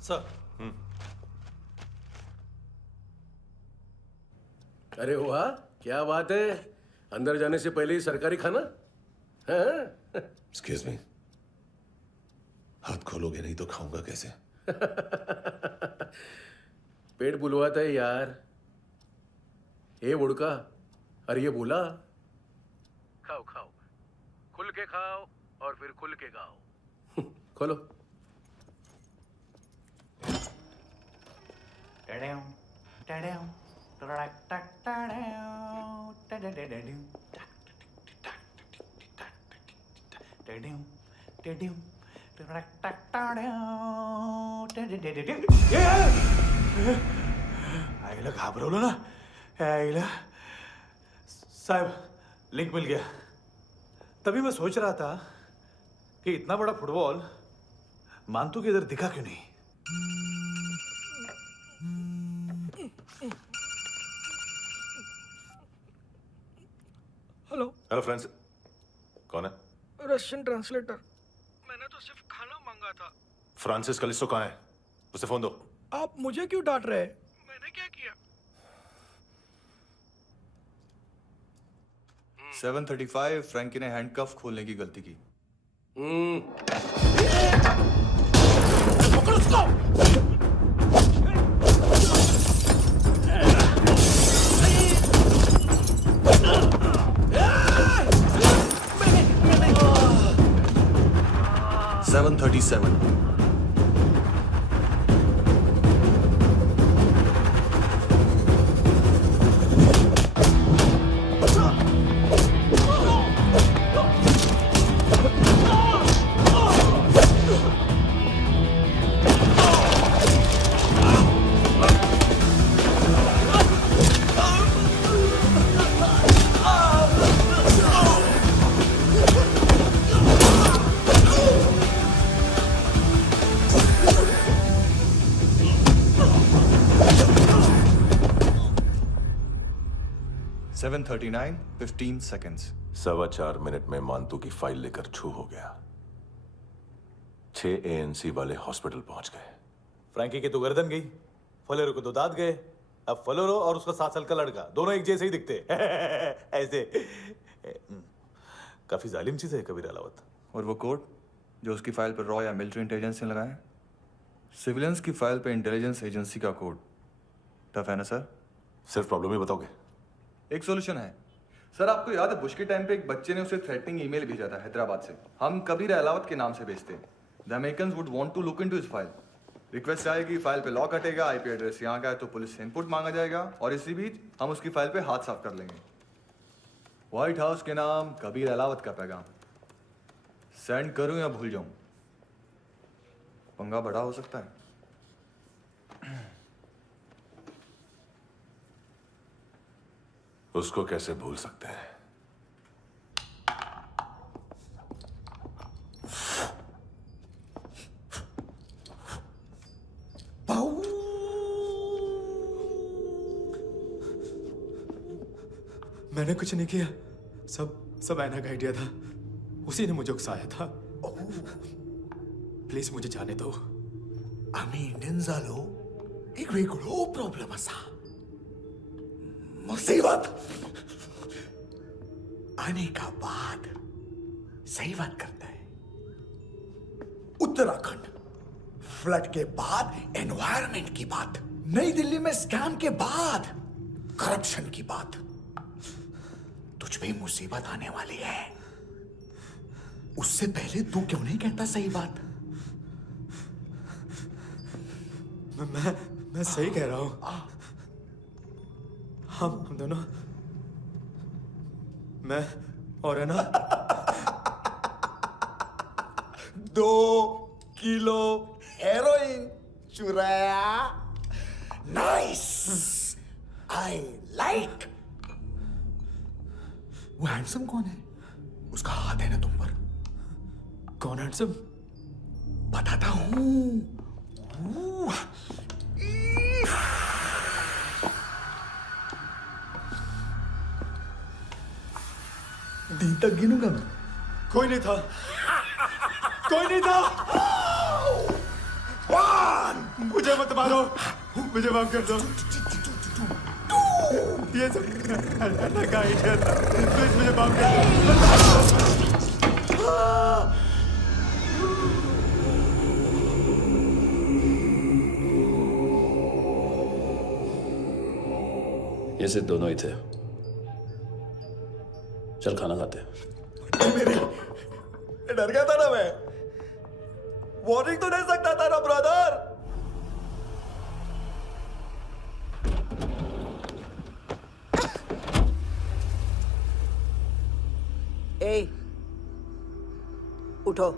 सर। अरे वाह, क्या बात है। अंदर जाने से पहले ही सरकारी खाना। एक्सक्यूज मी, हाथ खोलोगे नहीं तो खाऊंगा कैसे? पेट बुलवाता है यार। ये बुड़का, अरे ये बोला। खाओ खाओ, खुल के खाओ और फिर खुल के गाओ। खोलो। आईला घाबरवलं ना। आईला साहब, लिंक मिल गया। तभी मैं सोच रहा था कि इतना बड़ा फुटबॉल मानतू के इधर दिखा क्यों नहीं। हेलो फ्रेंड्स, कौन है? Russian translator. मैंने तो सिर्फ खाना मांगा था। फ्रांसिस कलिस्टो कहाँ है? उसे फोन दो। आप मुझे क्यों डांट रहे हैं? मैंने क्या किया? 735 फ्रैंकी ने हैंडकफ खोलने की गलती की। पकड़ो उसको! 737 Oh! 7:39, 15 seconds. 4.25 मिनट में मांतू की फाइल लेकर छू हो गया। 6 ANC वाले हॉस्पिटल पहुंच गए। फ्रैंकी की तो गर्दन गई, फलेरो को तो दांत गए। अब फलेरो और उसका 7 साल का लड़का दोनों एक जैसे ही दिखते ऐसे। काफी जालिम चीज है कबीर अलावत। और वो कोड जो उसकी फाइल पर रॉ या मिलिट्री इंटेलिजेंस ने लगाया, सिविलियंस की फाइल पे इंटेलिजेंस एजेंसी का कोड। टफ है ना सर? सिर्फ प्रॉब्लम ही बताओगे? एक सॉल्यूशन है सर। आपको याद है बुश के टाइम पे एक बच्चे ने उसे थ्रेटनिंग ईमेल भेजा था हैदराबाद से। हम कबीर अलावत के नाम से भेजते हैं। The Americans would want to look into his file. Request आएगी, फाइल पे लॉक हटेगा, आईपी एड्रेस यहाँ का है तो पुलिस से इनपुट मांगा जाएगा और इसी बीच हम उसकी फाइल पे हाथ साफ कर लेंगे। व्हाइट हाउस के नाम कबीर अलावत का पैगाम। सेंड करूं या भूल जाऊं? पंगा बड़ा हो सकता है। उसको कैसे भूल सकते हैं? मैंने कुछ नहीं किया, सब ऐना का आइडिया था। उसी ने मुझे उकसाया था। प्लीज मुझे जाने दो। आम्ही इंडियन झालो एक वेगळो प्रॉब्लेम असा। मुसीबत आने का बाद सही बात करता है। उत्तराखंड फ्लड के बाद एनवायरनमेंट की बात, नई दिल्ली में स्कैम के बाद करप्शन की बात। तुझ पे मुसीबत आने वाली है, उससे पहले तू क्यों नहीं कहता सही बात? मैं सही कह रहा हूं। हम दोनों, मैं और है ना 2 किलो हेरोइन चुराया। Nice, I like. वो हैंडसम कौन है? उसका हाथ है ना तुम पर? कौन हैंडसम? बताता हूं। दिन तक गिनूंगा मैं। कोई नहीं था, कोई नहीं था। मुझे मत मारो, मुझे माफ कर दो। ये सब अल्लाह का आइडिया था। प्लीज मुझे माफ कर दो। ये सिर्फ दोनों ही थे। चल खाना खाते हैं। डर गया था ना मैं। वार्निंग तो दे सकता था ना ब्रदर। ए, उठो।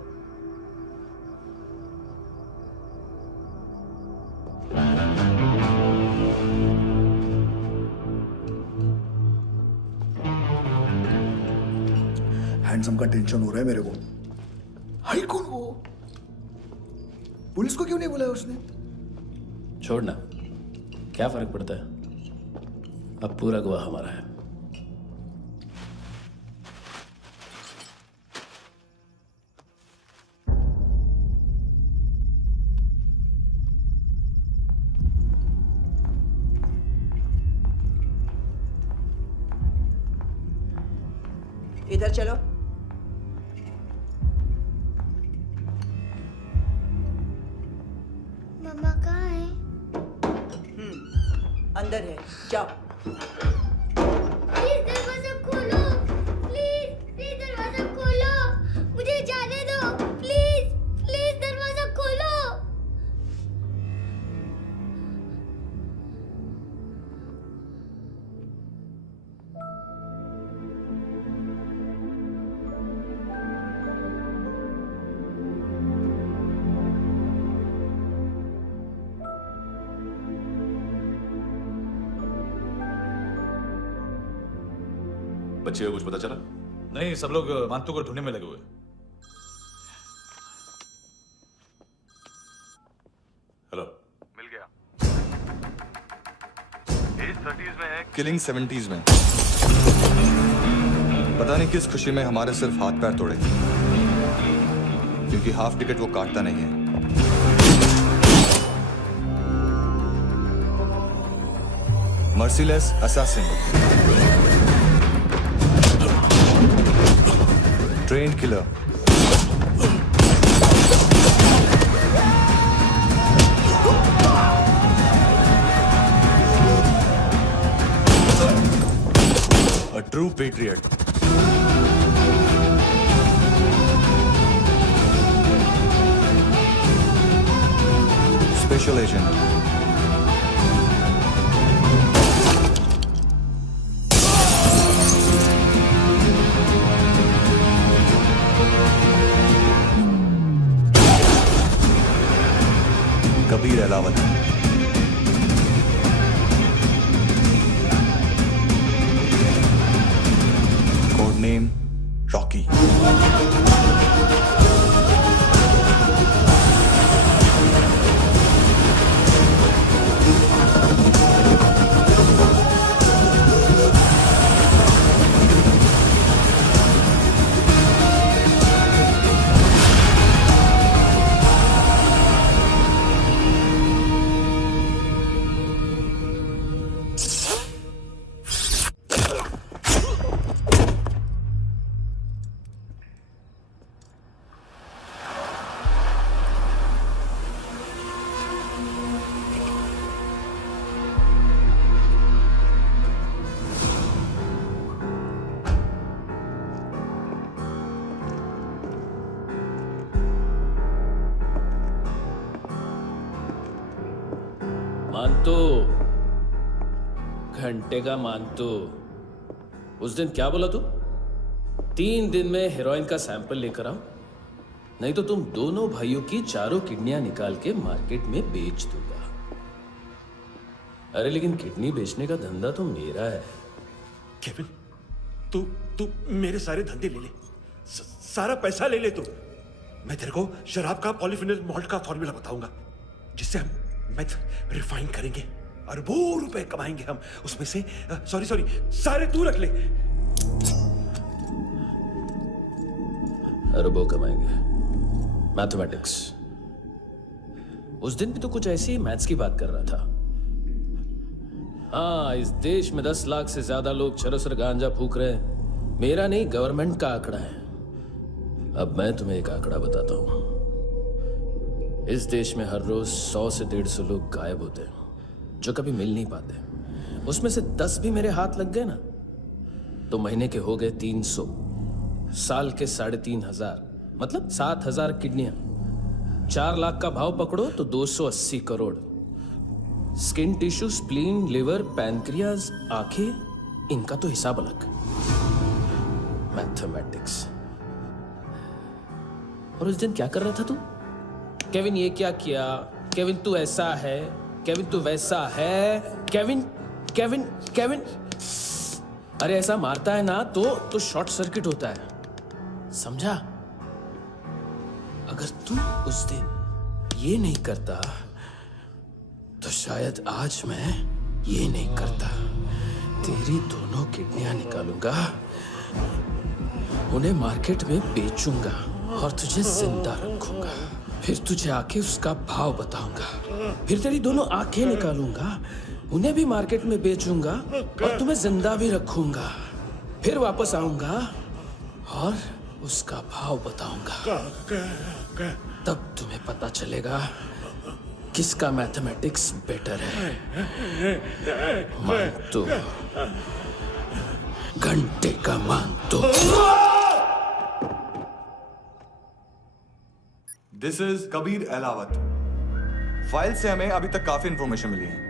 हैंडसम का टेंशन हो रहा है मेरे को। हाई कौन वो? पुलिस को क्यों नहीं बुलाया उसने? छोड़ना, क्या फर्क पड़ता है? अब पूरा गवाह हमारा है। इधर चलो। मम्मा कहाँ है? अंदर है, जाओ। प्लीज दरवाजा खोलो, प्लीज प्लीज दरवाजा खोलो, मुझे जाने दो, प्लीज प्लीज दरवाजा खोलो। बच्चे को कुछ पता चला? नहीं, सब लोग मांतू को ढूंढने में लगे हुए। हेलो, मिल गया। एज 30s में है, किलिंग 70s में। पता नहीं किस खुशी में हमारे सिर्फ हाथ पैर तोड़े, क्योंकि हाफ टिकट वो काटता नहीं है। Merciless assassin, trained killer, a true patriot. Special agent. Kabir Alawat. Code name Rocky. मानतो, घंटे का मानतो, उस दिन क्या बोला तू? 3 दिन में हेरोइन का सैंपल लेकर आओ, नहीं तो तुम दोनों भाइयों की चारों किडनियां निकाल के मार्केट में बेच दूंगा। अरे लेकिन किडनी बेचने का धंधा तो मेरा है। केविन, तू मेरे सारे धंधे ले ले, सारा पैसा ले ले तू। मैं तेरे को शराब का पॉलीफिनल मॉल्ट का फॉर्मूला बताऊंगा, जिससे हम मेथ रिफाइन करेंगे, अरबों रुपए कमाएंगे हम उसमें से। सॉरी सारे तू रख ले। अरबों कमाएंगे, मैथमेटिक्स। उस दिन भी तो कुछ ऐसी ही मैथ्स की बात कर रहा था। हाँ, इस देश में 10 लाख से ज्यादा लोग चरस और गांजा फूक रहे हैं। मेरा नहीं, गवर्नमेंट का आंकड़ा है। अब मैं तुम्हें एक आंकड़ा बताता हूं। इस देश में हर रोज 100 से 150 लोग गायब होते हैं, जो कभी मिल नहीं पाते। उसमें से 10 भी मेरे हाथ लग गए ना, तो महीने के हो गए 300, साल के 3,500, मतलब 7,000 किडनियां। 4 लाख का भाव पकड़ो तो 280 crore. Skin tissue, spleen, liver, pancreas, आंखें, इनका तो हिसाब अलग। मैथमेटिक्स। और उस दिन क्या कर रहा था तू? केविन ये क्या किया, केविन तू ऐसा है, केविन तू वैसा है, केविन केविन केविन। अरे ऐसा मारता है ना तो शॉर्ट सर्किट होता है, समझा? अगर तू उस दिन ये नहीं करता तो शायद आज मैं ये नहीं करता। तेरी दोनों किडनियां निकालूंगा, उन्हें मार्केट में बेचूंगा और तुझे जिंदा रखूंगा। फिर तुझे आके उसका भाव बताऊंगा। फिर तेरी दोनों आंखें निकालूंगा, उन्हें भी मार्केट में बेचूंगा और तुम्हें जिंदा भी रखूंगा। फिर वापस आऊंगा और उसका भाव बताऊंगा। तब तुम्हें पता चलेगा किसका मैथमेटिक्स बेटर है। मानतो, घंटे का मानतो। This is Kabir Ahlawat. File से हमें अभी तक काफी इंफॉर्मेशन मिली है।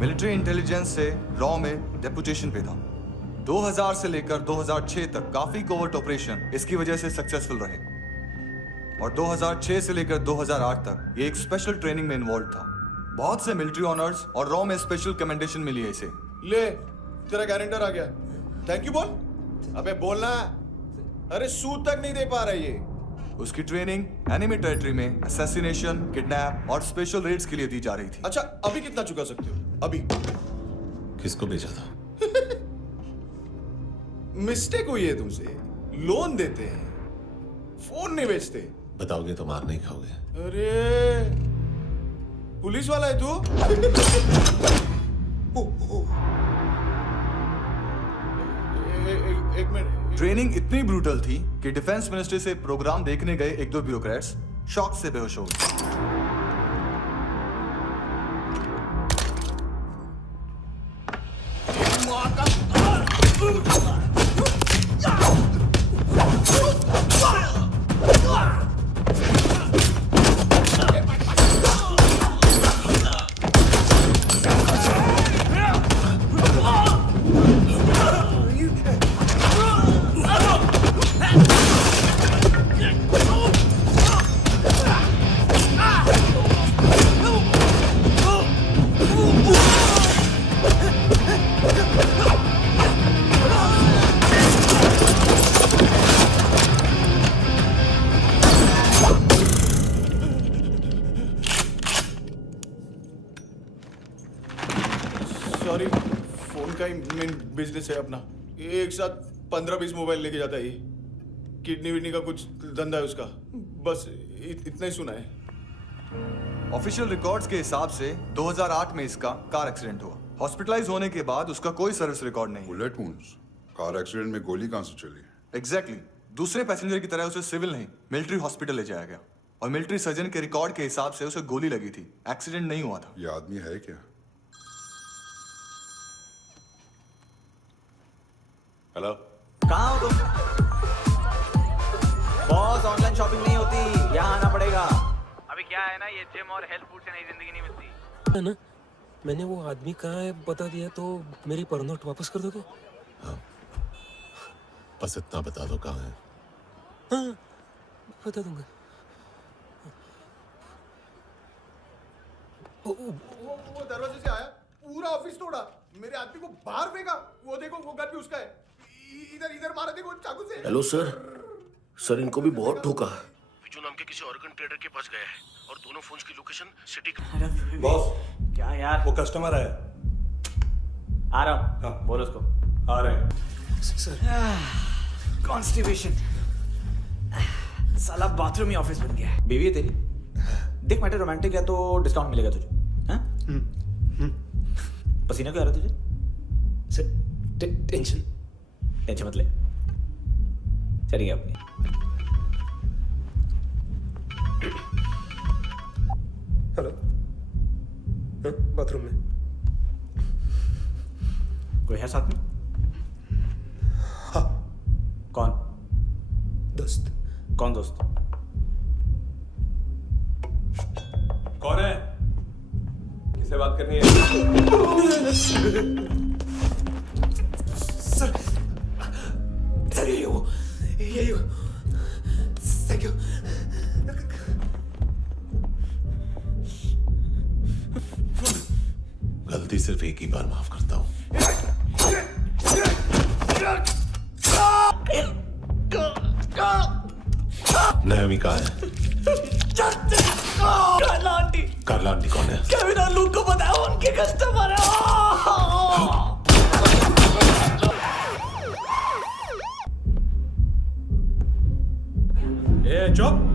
मिलिट्री इंटेलिजेंस से रॉ में डेपुटेशन पे था। 2000 से लेकर 2006 तक काफी कोवर्ट ऑपरेशन इसकी वजह से सक्सेसफुल रहे, और 2006 से लेकर 2008 तक ये एक स्पेशल ट्रेनिंग में इन्वॉल्व था। बहुत से मिलिट्री ऑनर्स और रॉ में स्पेशल कमेंडेशन मिली है इसे। ले, तेरा गारंटर आ गया। थैंक यू बोल। अबे बोलना। अरे सूद तक नहीं दे पा रहा ये। उसकी ट्रेनिंग एनिमी टेरिटरी में असैसिनेशन, किडनैप और स्पेशल रेड्स के लिए दी जा रही थी। अच्छा अभी कितना चुका सकते हो? अभी किसको भेजा था? मिस्टेक हुई है तुमसे। लोन देते हैं, फोन नहीं बेचते। बताओगे तो मार नहीं खाओगे। अरे पुलिस वाला है तू? एक मिनट। ट्रेनिंग इतनी ब्रूटल थी कि डिफेंस मिनिस्ट्री से प्रोग्राम देखने गए एक दो ब्यूरोक्रेट्स शॉक से बेहोश हो गए। सॉरी, फोन का ही मेन बिजनेस है अपना। एक साथ 15-20 मोबाइल लेके जाता है ये। किडनी विडनी का कुछ धंधा है उसका। बस इतना ही सुना है। ऑफिशियल रिकॉर्ड्स के हिसाब से 2008 में इसका कार एक्सीडेंट हुआ। हॉस्पिटलाइज होने के बाद उसका कोई सर्विस रिकॉर्ड नहीं। बुलेट वुंड्स, कार एक्सीडेंट में गोली कहां से चली? एग्जैक्टली। दूसरे पैसेंजर की तरह उसे सिविल नहीं मिलिट्री हॉस्पिटल ले जाया गया और मिलिट्री सर्जन के रिकॉर्ड के हिसाब से उसे गोली लगी थी। एक्सीडेंट नहीं हुआ था। ये आदमी है क्या? हेलो, कहाँ हो तुम? बॉस, ऑनलाइन शॉपिंग नहीं होती, यहाँ आना पड़ेगा। अभी क्या है ना, ये जिम और हेल्थ फूड से नई जिंदगी नहीं मिलती है ना। मैंने वो आदमी कहाँ है बता दिया तो मेरी पर नोट वापस कर दोगे? हाँ, बस इतना बता दो कहाँ है। हाँ, बता दूंगा। वो दरवाजे से आया, पूरा ऑफिस तोड़ा, मेरे आदमी को बाहर फेंका। वो देखो, वो गन भी उसका है। इधर इधर मारा, देखो चाकू से। हेलो सर, इनको भी बहुत ठोका। विजू नाम के किसी ऑर्गन ट्रेडर के पास गया है और दोनों फोन्स की लोकेशन सिटी। बॉस, क्या यार? वो कस्टमर आया। आ रहा हूँ। हाँ, बोलो उसको। आ रहे हैं। कॉन्स्टिपेशन। साला बाथरूम ही ऑफिस बन गया है। बीवी है तेरी? देख मैटर रोमांटिक है तो डिस्काउंट मिलेगा तुझे। हाँ? पसीना क्यों आ रहा तुझे? सर टेंशन मत ले, चलिए अपनी। हेलो, बाथरूम में कोई है साथ में? हाँ। कौन? दोस्त। कौन दोस्त? कौन है? किससे बात करनी है? सर यही हो। Thank you. गलती सिर्फ एक ही बार माफ करता हूँ। नायोमी कहाँ है? कार्ला आंटी कौन है? केविन और लूक को पता है, उनके कस्टमर है। ए चुप।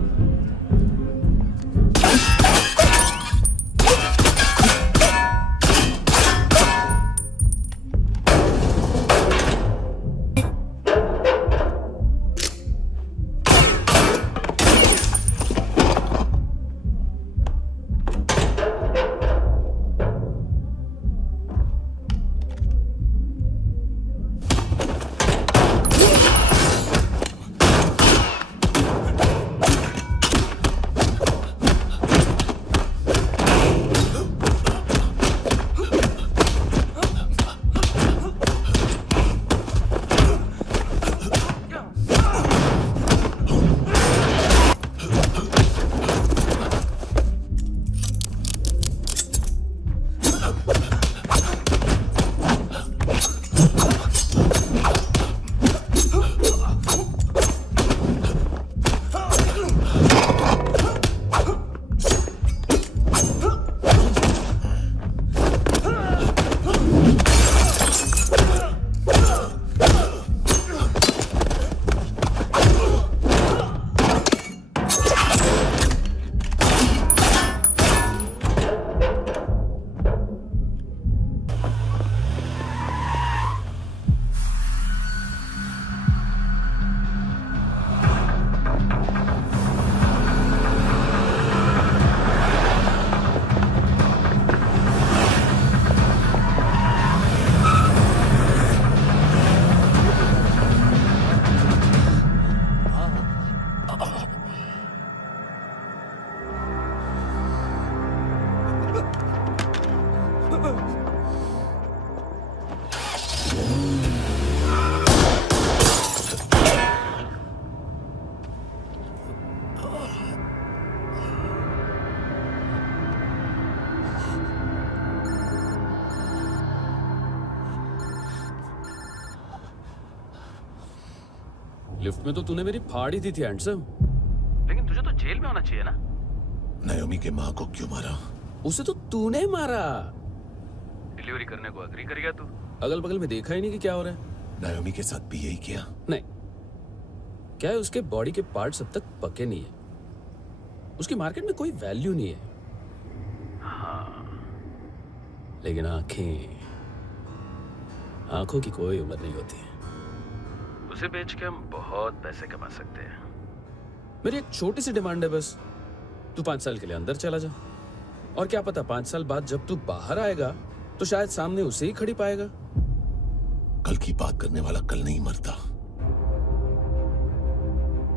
लिफ्ट में तो तूने मेरी फाड़ ही दी थी हैंडसम। लेकिन तुझे तो जेल में होना चाहिए ना। नायोमी के माँ को क्यों मारा? उसे तो तूने मारा। डिलीवरी करने को अग्री कर गया तू। अगल बगल में देखा ही नहीं कि क्या हो रहा है। नायोमी के साथ भी यही किया? नहीं, क्या है उसके बॉडी के पार्ट्स अब तक पके नहीं है, उसकी मार्केट में कोई वैल्यू नहीं है। हाँ। लेकिन आंखों की कोई उम्र नहीं होती। उसे बेच के हम बहुत पैसे कमा सकते हैं। मेरी एक छोटी सी डिमांड है बस, तू 5 साल के लिए अंदर चला जा, और क्या पता 5 साल बाद जब तू बाहर आएगा तो शायद सामने उसे ही खड़ी पाएगा। कल की बात करने वाला कल नहीं मरता,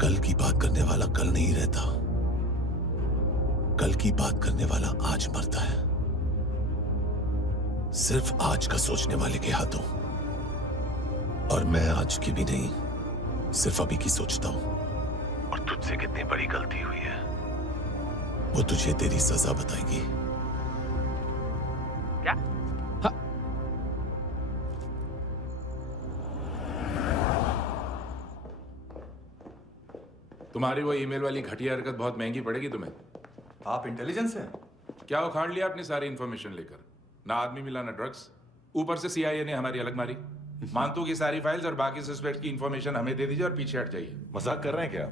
कल की बात करने वाला कल नहीं रहता, कल की बात करने वाला आज मरता है। सिर्फ आज का सोचने वाले के हाथों। और मैं आज की भी नहीं, सिर्फ अभी की सोचता हूं। और तुझसे कितनी बड़ी गलती हुई है वो तुझे तेरी सजा बताएगी। क्या? हाँ। तुम्हारी वो ईमेल वाली घटिया हरकत बहुत महंगी पड़ेगी तुम्हें। आप इंटेलिजेंस हैं? क्या उखाड़ लिया अपनी सारी इंफॉर्मेशन लेकर? ना आदमी मिला ना ड्रग्स, ऊपर से CIA ने हमारी अलग मारी। मानतू की सारी फाइल्स और बाकी सस्पेक्ट की इंफॉर्मेशन हमें दे दीजिए और पीछे हट जाइए। मजाक कर रहे हैं क्या आप?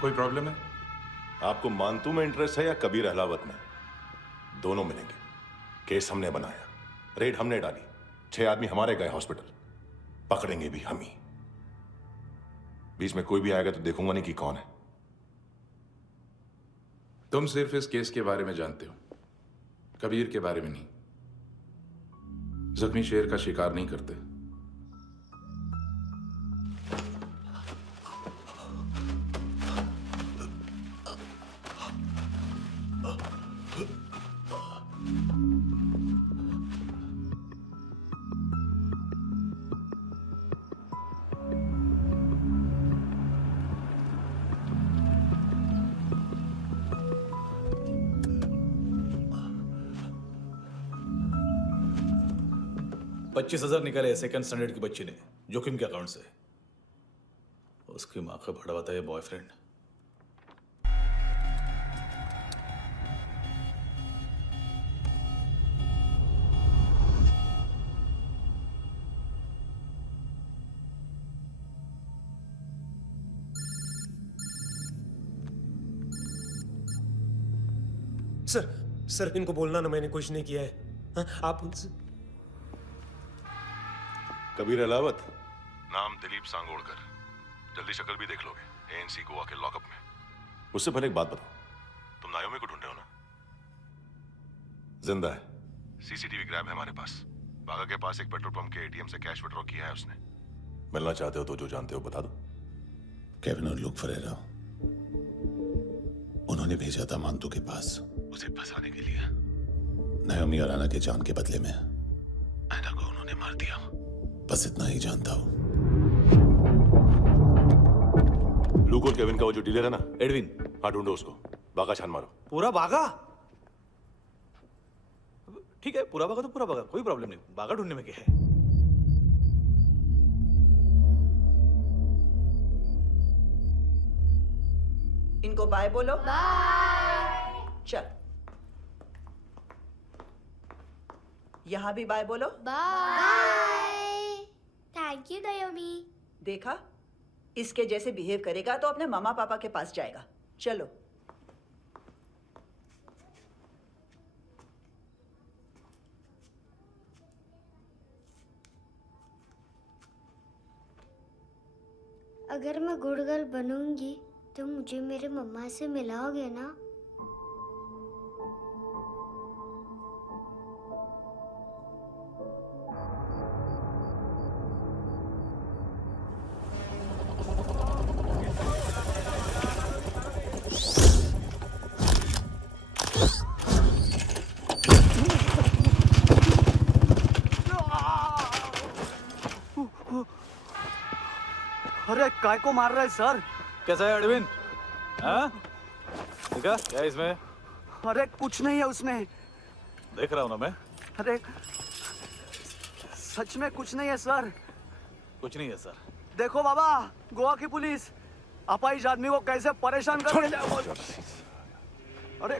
कोई प्रॉब्लम है? आपको मानतू में इंटरेस्ट है या कबीर अहलावत में? दोनों मिलेंगे। केस हमने बनाया, रेड हमने डाली, 6 आदमी हमारे गए हॉस्पिटल, पकड़ेंगे भी हम ही। बीच में कोई भी आएगा तो देखूंगा नहीं कि कौन है। तुम सिर्फ इस केस के बारे में जानते हो, कबीर के बारे में नहीं। जख्मी शेर का शिकार नहीं करते। $25,000 निकाले सेकंड स्टैंडर्ड की बच्ची ने जोखिम के अकाउंट से। उसकी माँ का भड़वाता है बॉयफ्रेंड। सर इनको बोलना ना मैंने कुछ नहीं किया है। हाँ, आप उनसे। कबीर अहलावत, नाम दिलीप सांगोड़कर। जल्दी शक्ल भी देख लोगे ANC गोवा के लॉकअप में। मुझसे पहले एक बात बताओ, तुम नायोमी को ढूंढ रहे हो ना? जिंदा है, CCTV ग्रैब है हमारे पास। बागा के पास एक पेट्रोल पंप के ATM से कैश विड्रॉ किया है उसने। मिलना चाहते हो तो जो जानते हो बता दो। केविन और लुक फरेरा, उन्होंने भेजा था मानतू के पास उसे फंसाने के लिए। नायोमी और आना के जान के बदले में ऐना को उन्होंने मार दिया। बस इतना ही जानता हूं। लुक और केविन का वो जो डीलर है ना, एडविन, हाँ ढूंढो उसको। बागा छान मारो। पूरा बागा? ठीक है, पूरा बागा तो पूरा बागा, कोई प्रॉब्लम नहीं। बागा ढूंढने में क्या है? इनको बाय बोलो। बाय। चल, यहां भी बाय बोलो। बाय। Thank you नायोमी। देखा, इसके जैसे बिहेव करेगा तो अपने मामा पापा के पास जाएगा। चलो। अगर मैं गुड गर्ल बनूंगी तो मुझे मेरे मम्मा से मिलाओगे ना? अरे काय को मार रहा है सर? कैसा है एडविन? हाँ? देखा क्या है इसमें? अरे कुछ नहीं है उसमें। देख रहा हूं ना मैं। अरे सच में कुछ नहीं है सर। कुछ नहीं है सर। देखो बाबा, गोवा की पुलिस अपाइज आदमी को कैसे परेशान कर रही है। अरे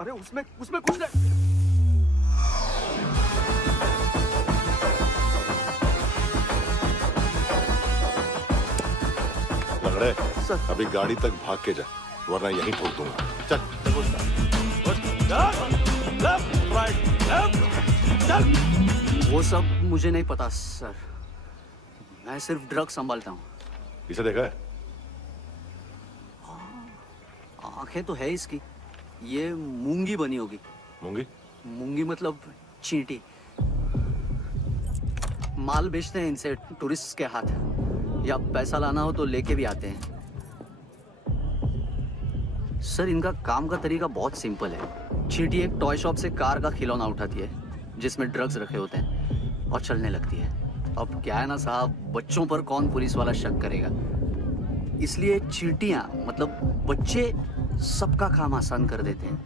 अरे उसमें उसमें कुछ नहीं। लंगड़े, अभी गाड़ी तक भाग के जा, वरना यहीं ठोक दूंगा। चल। वो सब मुझे नहीं पता सर, मैं सिर्फ ड्रग संभालता हूँ। इसे देखा है? आंखें तो है इसकी, ये मूंगी बनी होगी। मूंगी? मूंगी मतलब चींटी। माल बेचते हैं इनसे टूरिस्ट के हाथ, या पैसा लाना हो तो लेके भी आते हैं। सर इनका काम का तरीका बहुत सिंपल है। चींटी एक टॉय शॉप से कार का खिलौना उठाती है जिसमें ड्रग्स रखे होते हैं और चलने लगती है। अब क्या है ना साहब, बच्चों पर कौन पुलिस वाला शक करेगा, इसलिए चींटियां मतलब बच्चे सबका काम आसान कर देते हैं।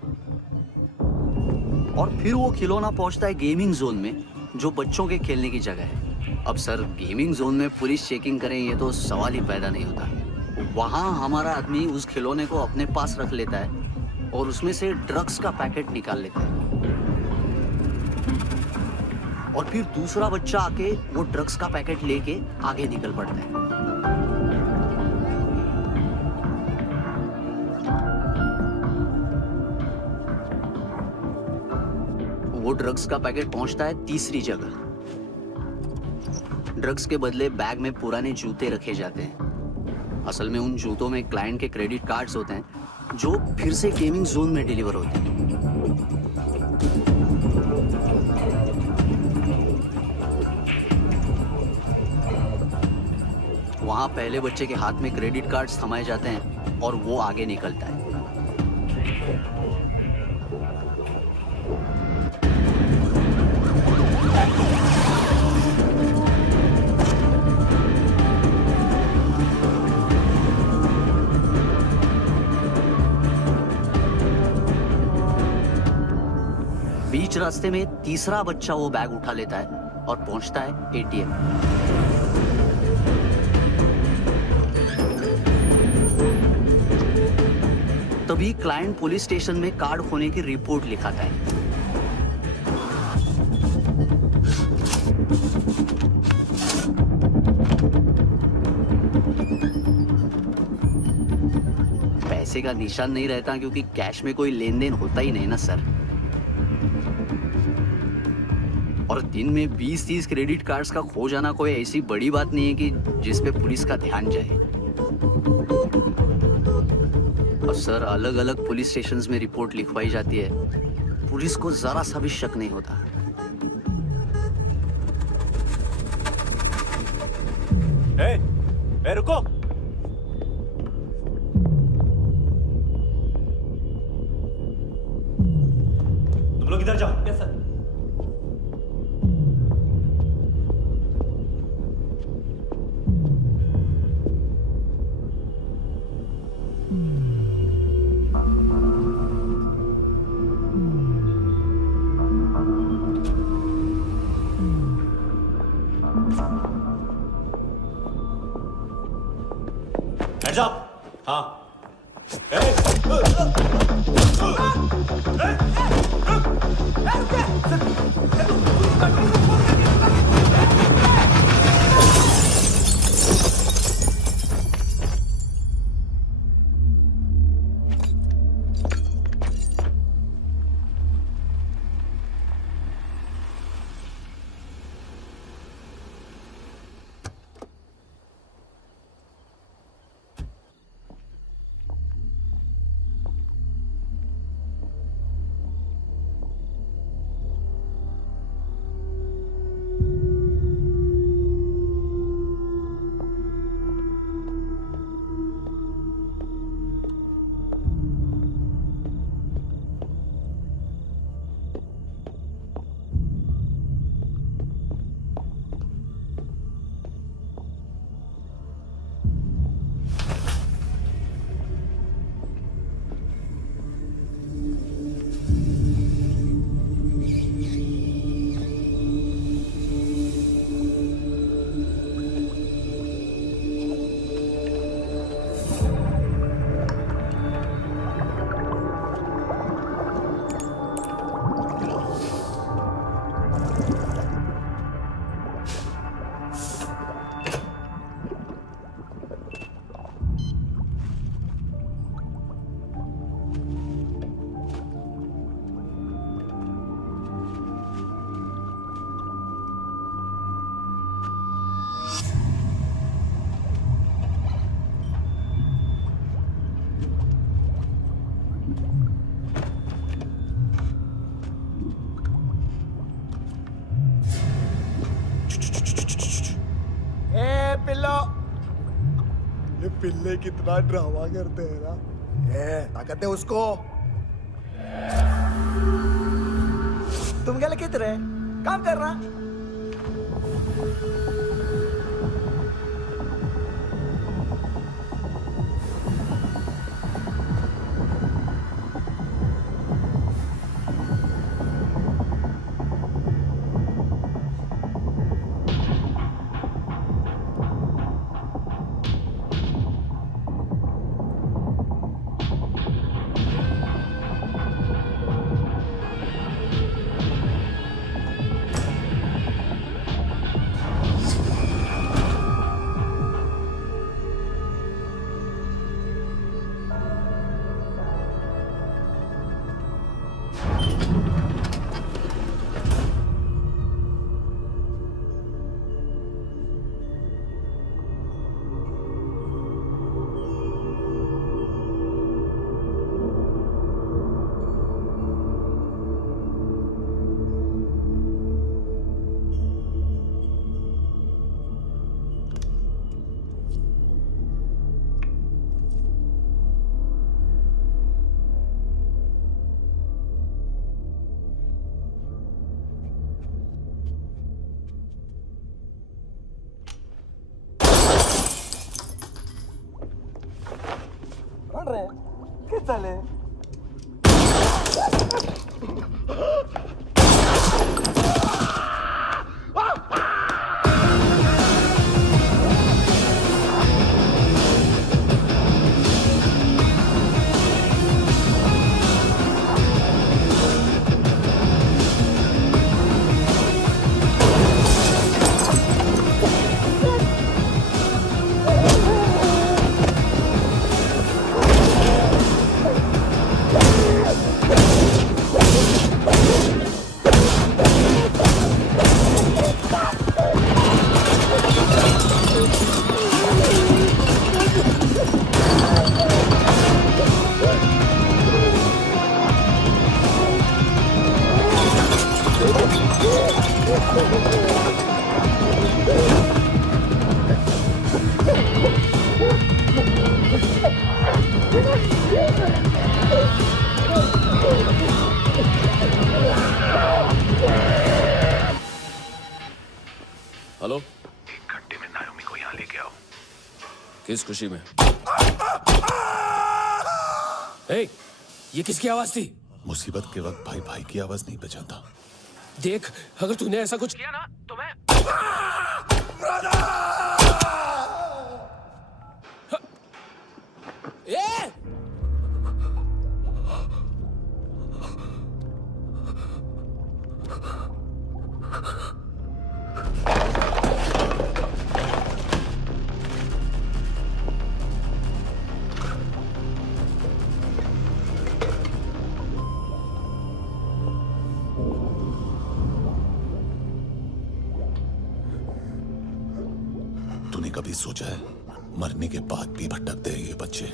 और फिर वो खिलौना पहुंचता है गेमिंग जोन में, जो बच्चों के खेलने की जगह है। अब सर गेमिंग जोन में पुलिस चेकिंग करें ये तो सवाल ही पैदा नहीं होता। वहां हमारा आदमी उस खिलौने को अपने पास रख लेता है और उसमें से ड्रग्स का पैकेट निकाल लेता है, और फिर दूसरा बच्चा आके वो ड्रग्स का पैकेट लेके आगे निकल पड़ता है। वो ड्रग्स का पैकेट पहुंचता है तीसरी जगह। ड्रग्स के बदले बैग में पुराने जूते रखे जाते हैं। असल में उन जूतों में क्लाइंट के क्रेडिट कार्ड्स होते हैं जो फिर से गेमिंग जोन में डिलीवर होते हैं। वहां पहले बच्चे के हाथ में क्रेडिट कार्ड्स थमाए जाते हैं और वो आगे निकलता है। बीच रास्ते में तीसरा बच्चा वो बैग उठा लेता है और पहुंचता है एटीएम। तभी क्लाइंट पुलिस स्टेशन में कार्ड खोने की रिपोर्ट लिखाता है। पैसे का निशान नहीं रहता क्योंकि कैश में कोई लेन देन होता ही नहीं ना सर। और दिन में 20-30 क्रेडिट कार्ड्स का खो जाना कोई ऐसी बड़ी बात नहीं है कि जिस पे पुलिस का ध्यान जाए। और सर अलग अलग पुलिस स्टेशंस में रिपोर्ट लिखवाई जाती है, पुलिस को जरा सा भी शक नहीं होता। ए, रुको। तुम लोग इधर जाओ। Yes sir. Hands up! हाँ। पिल्ले कितना ड्रामा करते हैं ना। ताकत है उसको। तुम क्या लिखित रहे? काम कर रहा। ¿Qué tal? हेलो, 1 घंटे में नायोमी को यहाँ लेके आओ। किस खुशी में? हे, ये किसकी आवाज थी? मुसीबत के वक्त भाई भाई की आवाज नहीं बचाता। देख, अगर तूने ऐसा कुछ किया ना तो मैं ए! तूने कभी सोचा है मरने के बाद भी भटकते हैं ये बच्चे?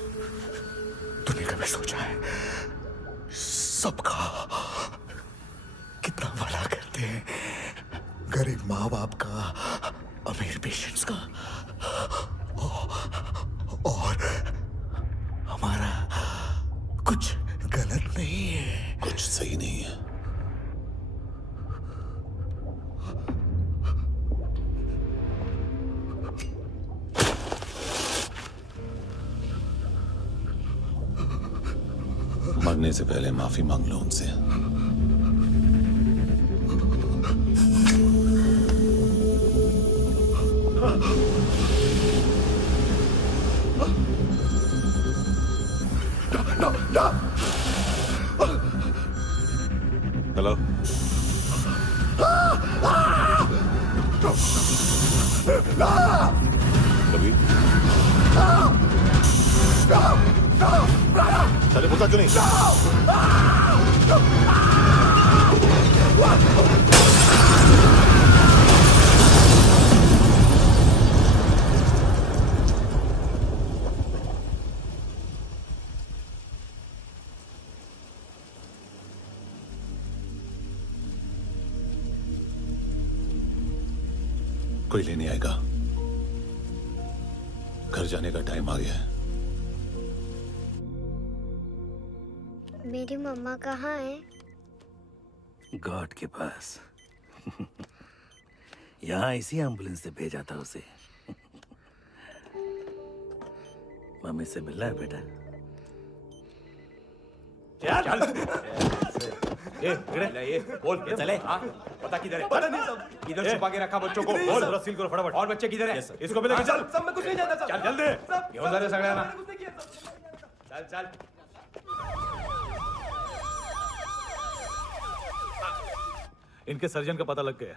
तूने कभी सोचा है सबका कितना भला करते हैं? गरीब माँ बाप का, अमीर पेशेंट्स का, और हमारा कुछ गलत नहीं है। कुछ सही नहीं है। मरने से पहले माफी मांग लो उनसे। हेलो, कभी चले पूछा क्यों नहीं? कोई लेने आएगा? घर जाने का टाइम आ गया है। मेरी मम्मा कहाँ है? गॉड के पास। यहाँ इसी एम्बुलेंस से भेजा था उसे। मम्मी से मिलना है बेटा। चल ये बोल चले। हाँ पता किधर है? पता नहीं सब इधर छुपा के रखा बच्चों को। बोल पूरा सील करो फटाफट। और बच्चे किधर है? इसको भी लेके चल। सब में कुछ नहीं जानता। चल जल्दी घेऊन जा रे सगळ्यांना। चल चल। इनके सर्जन का पता लग गया।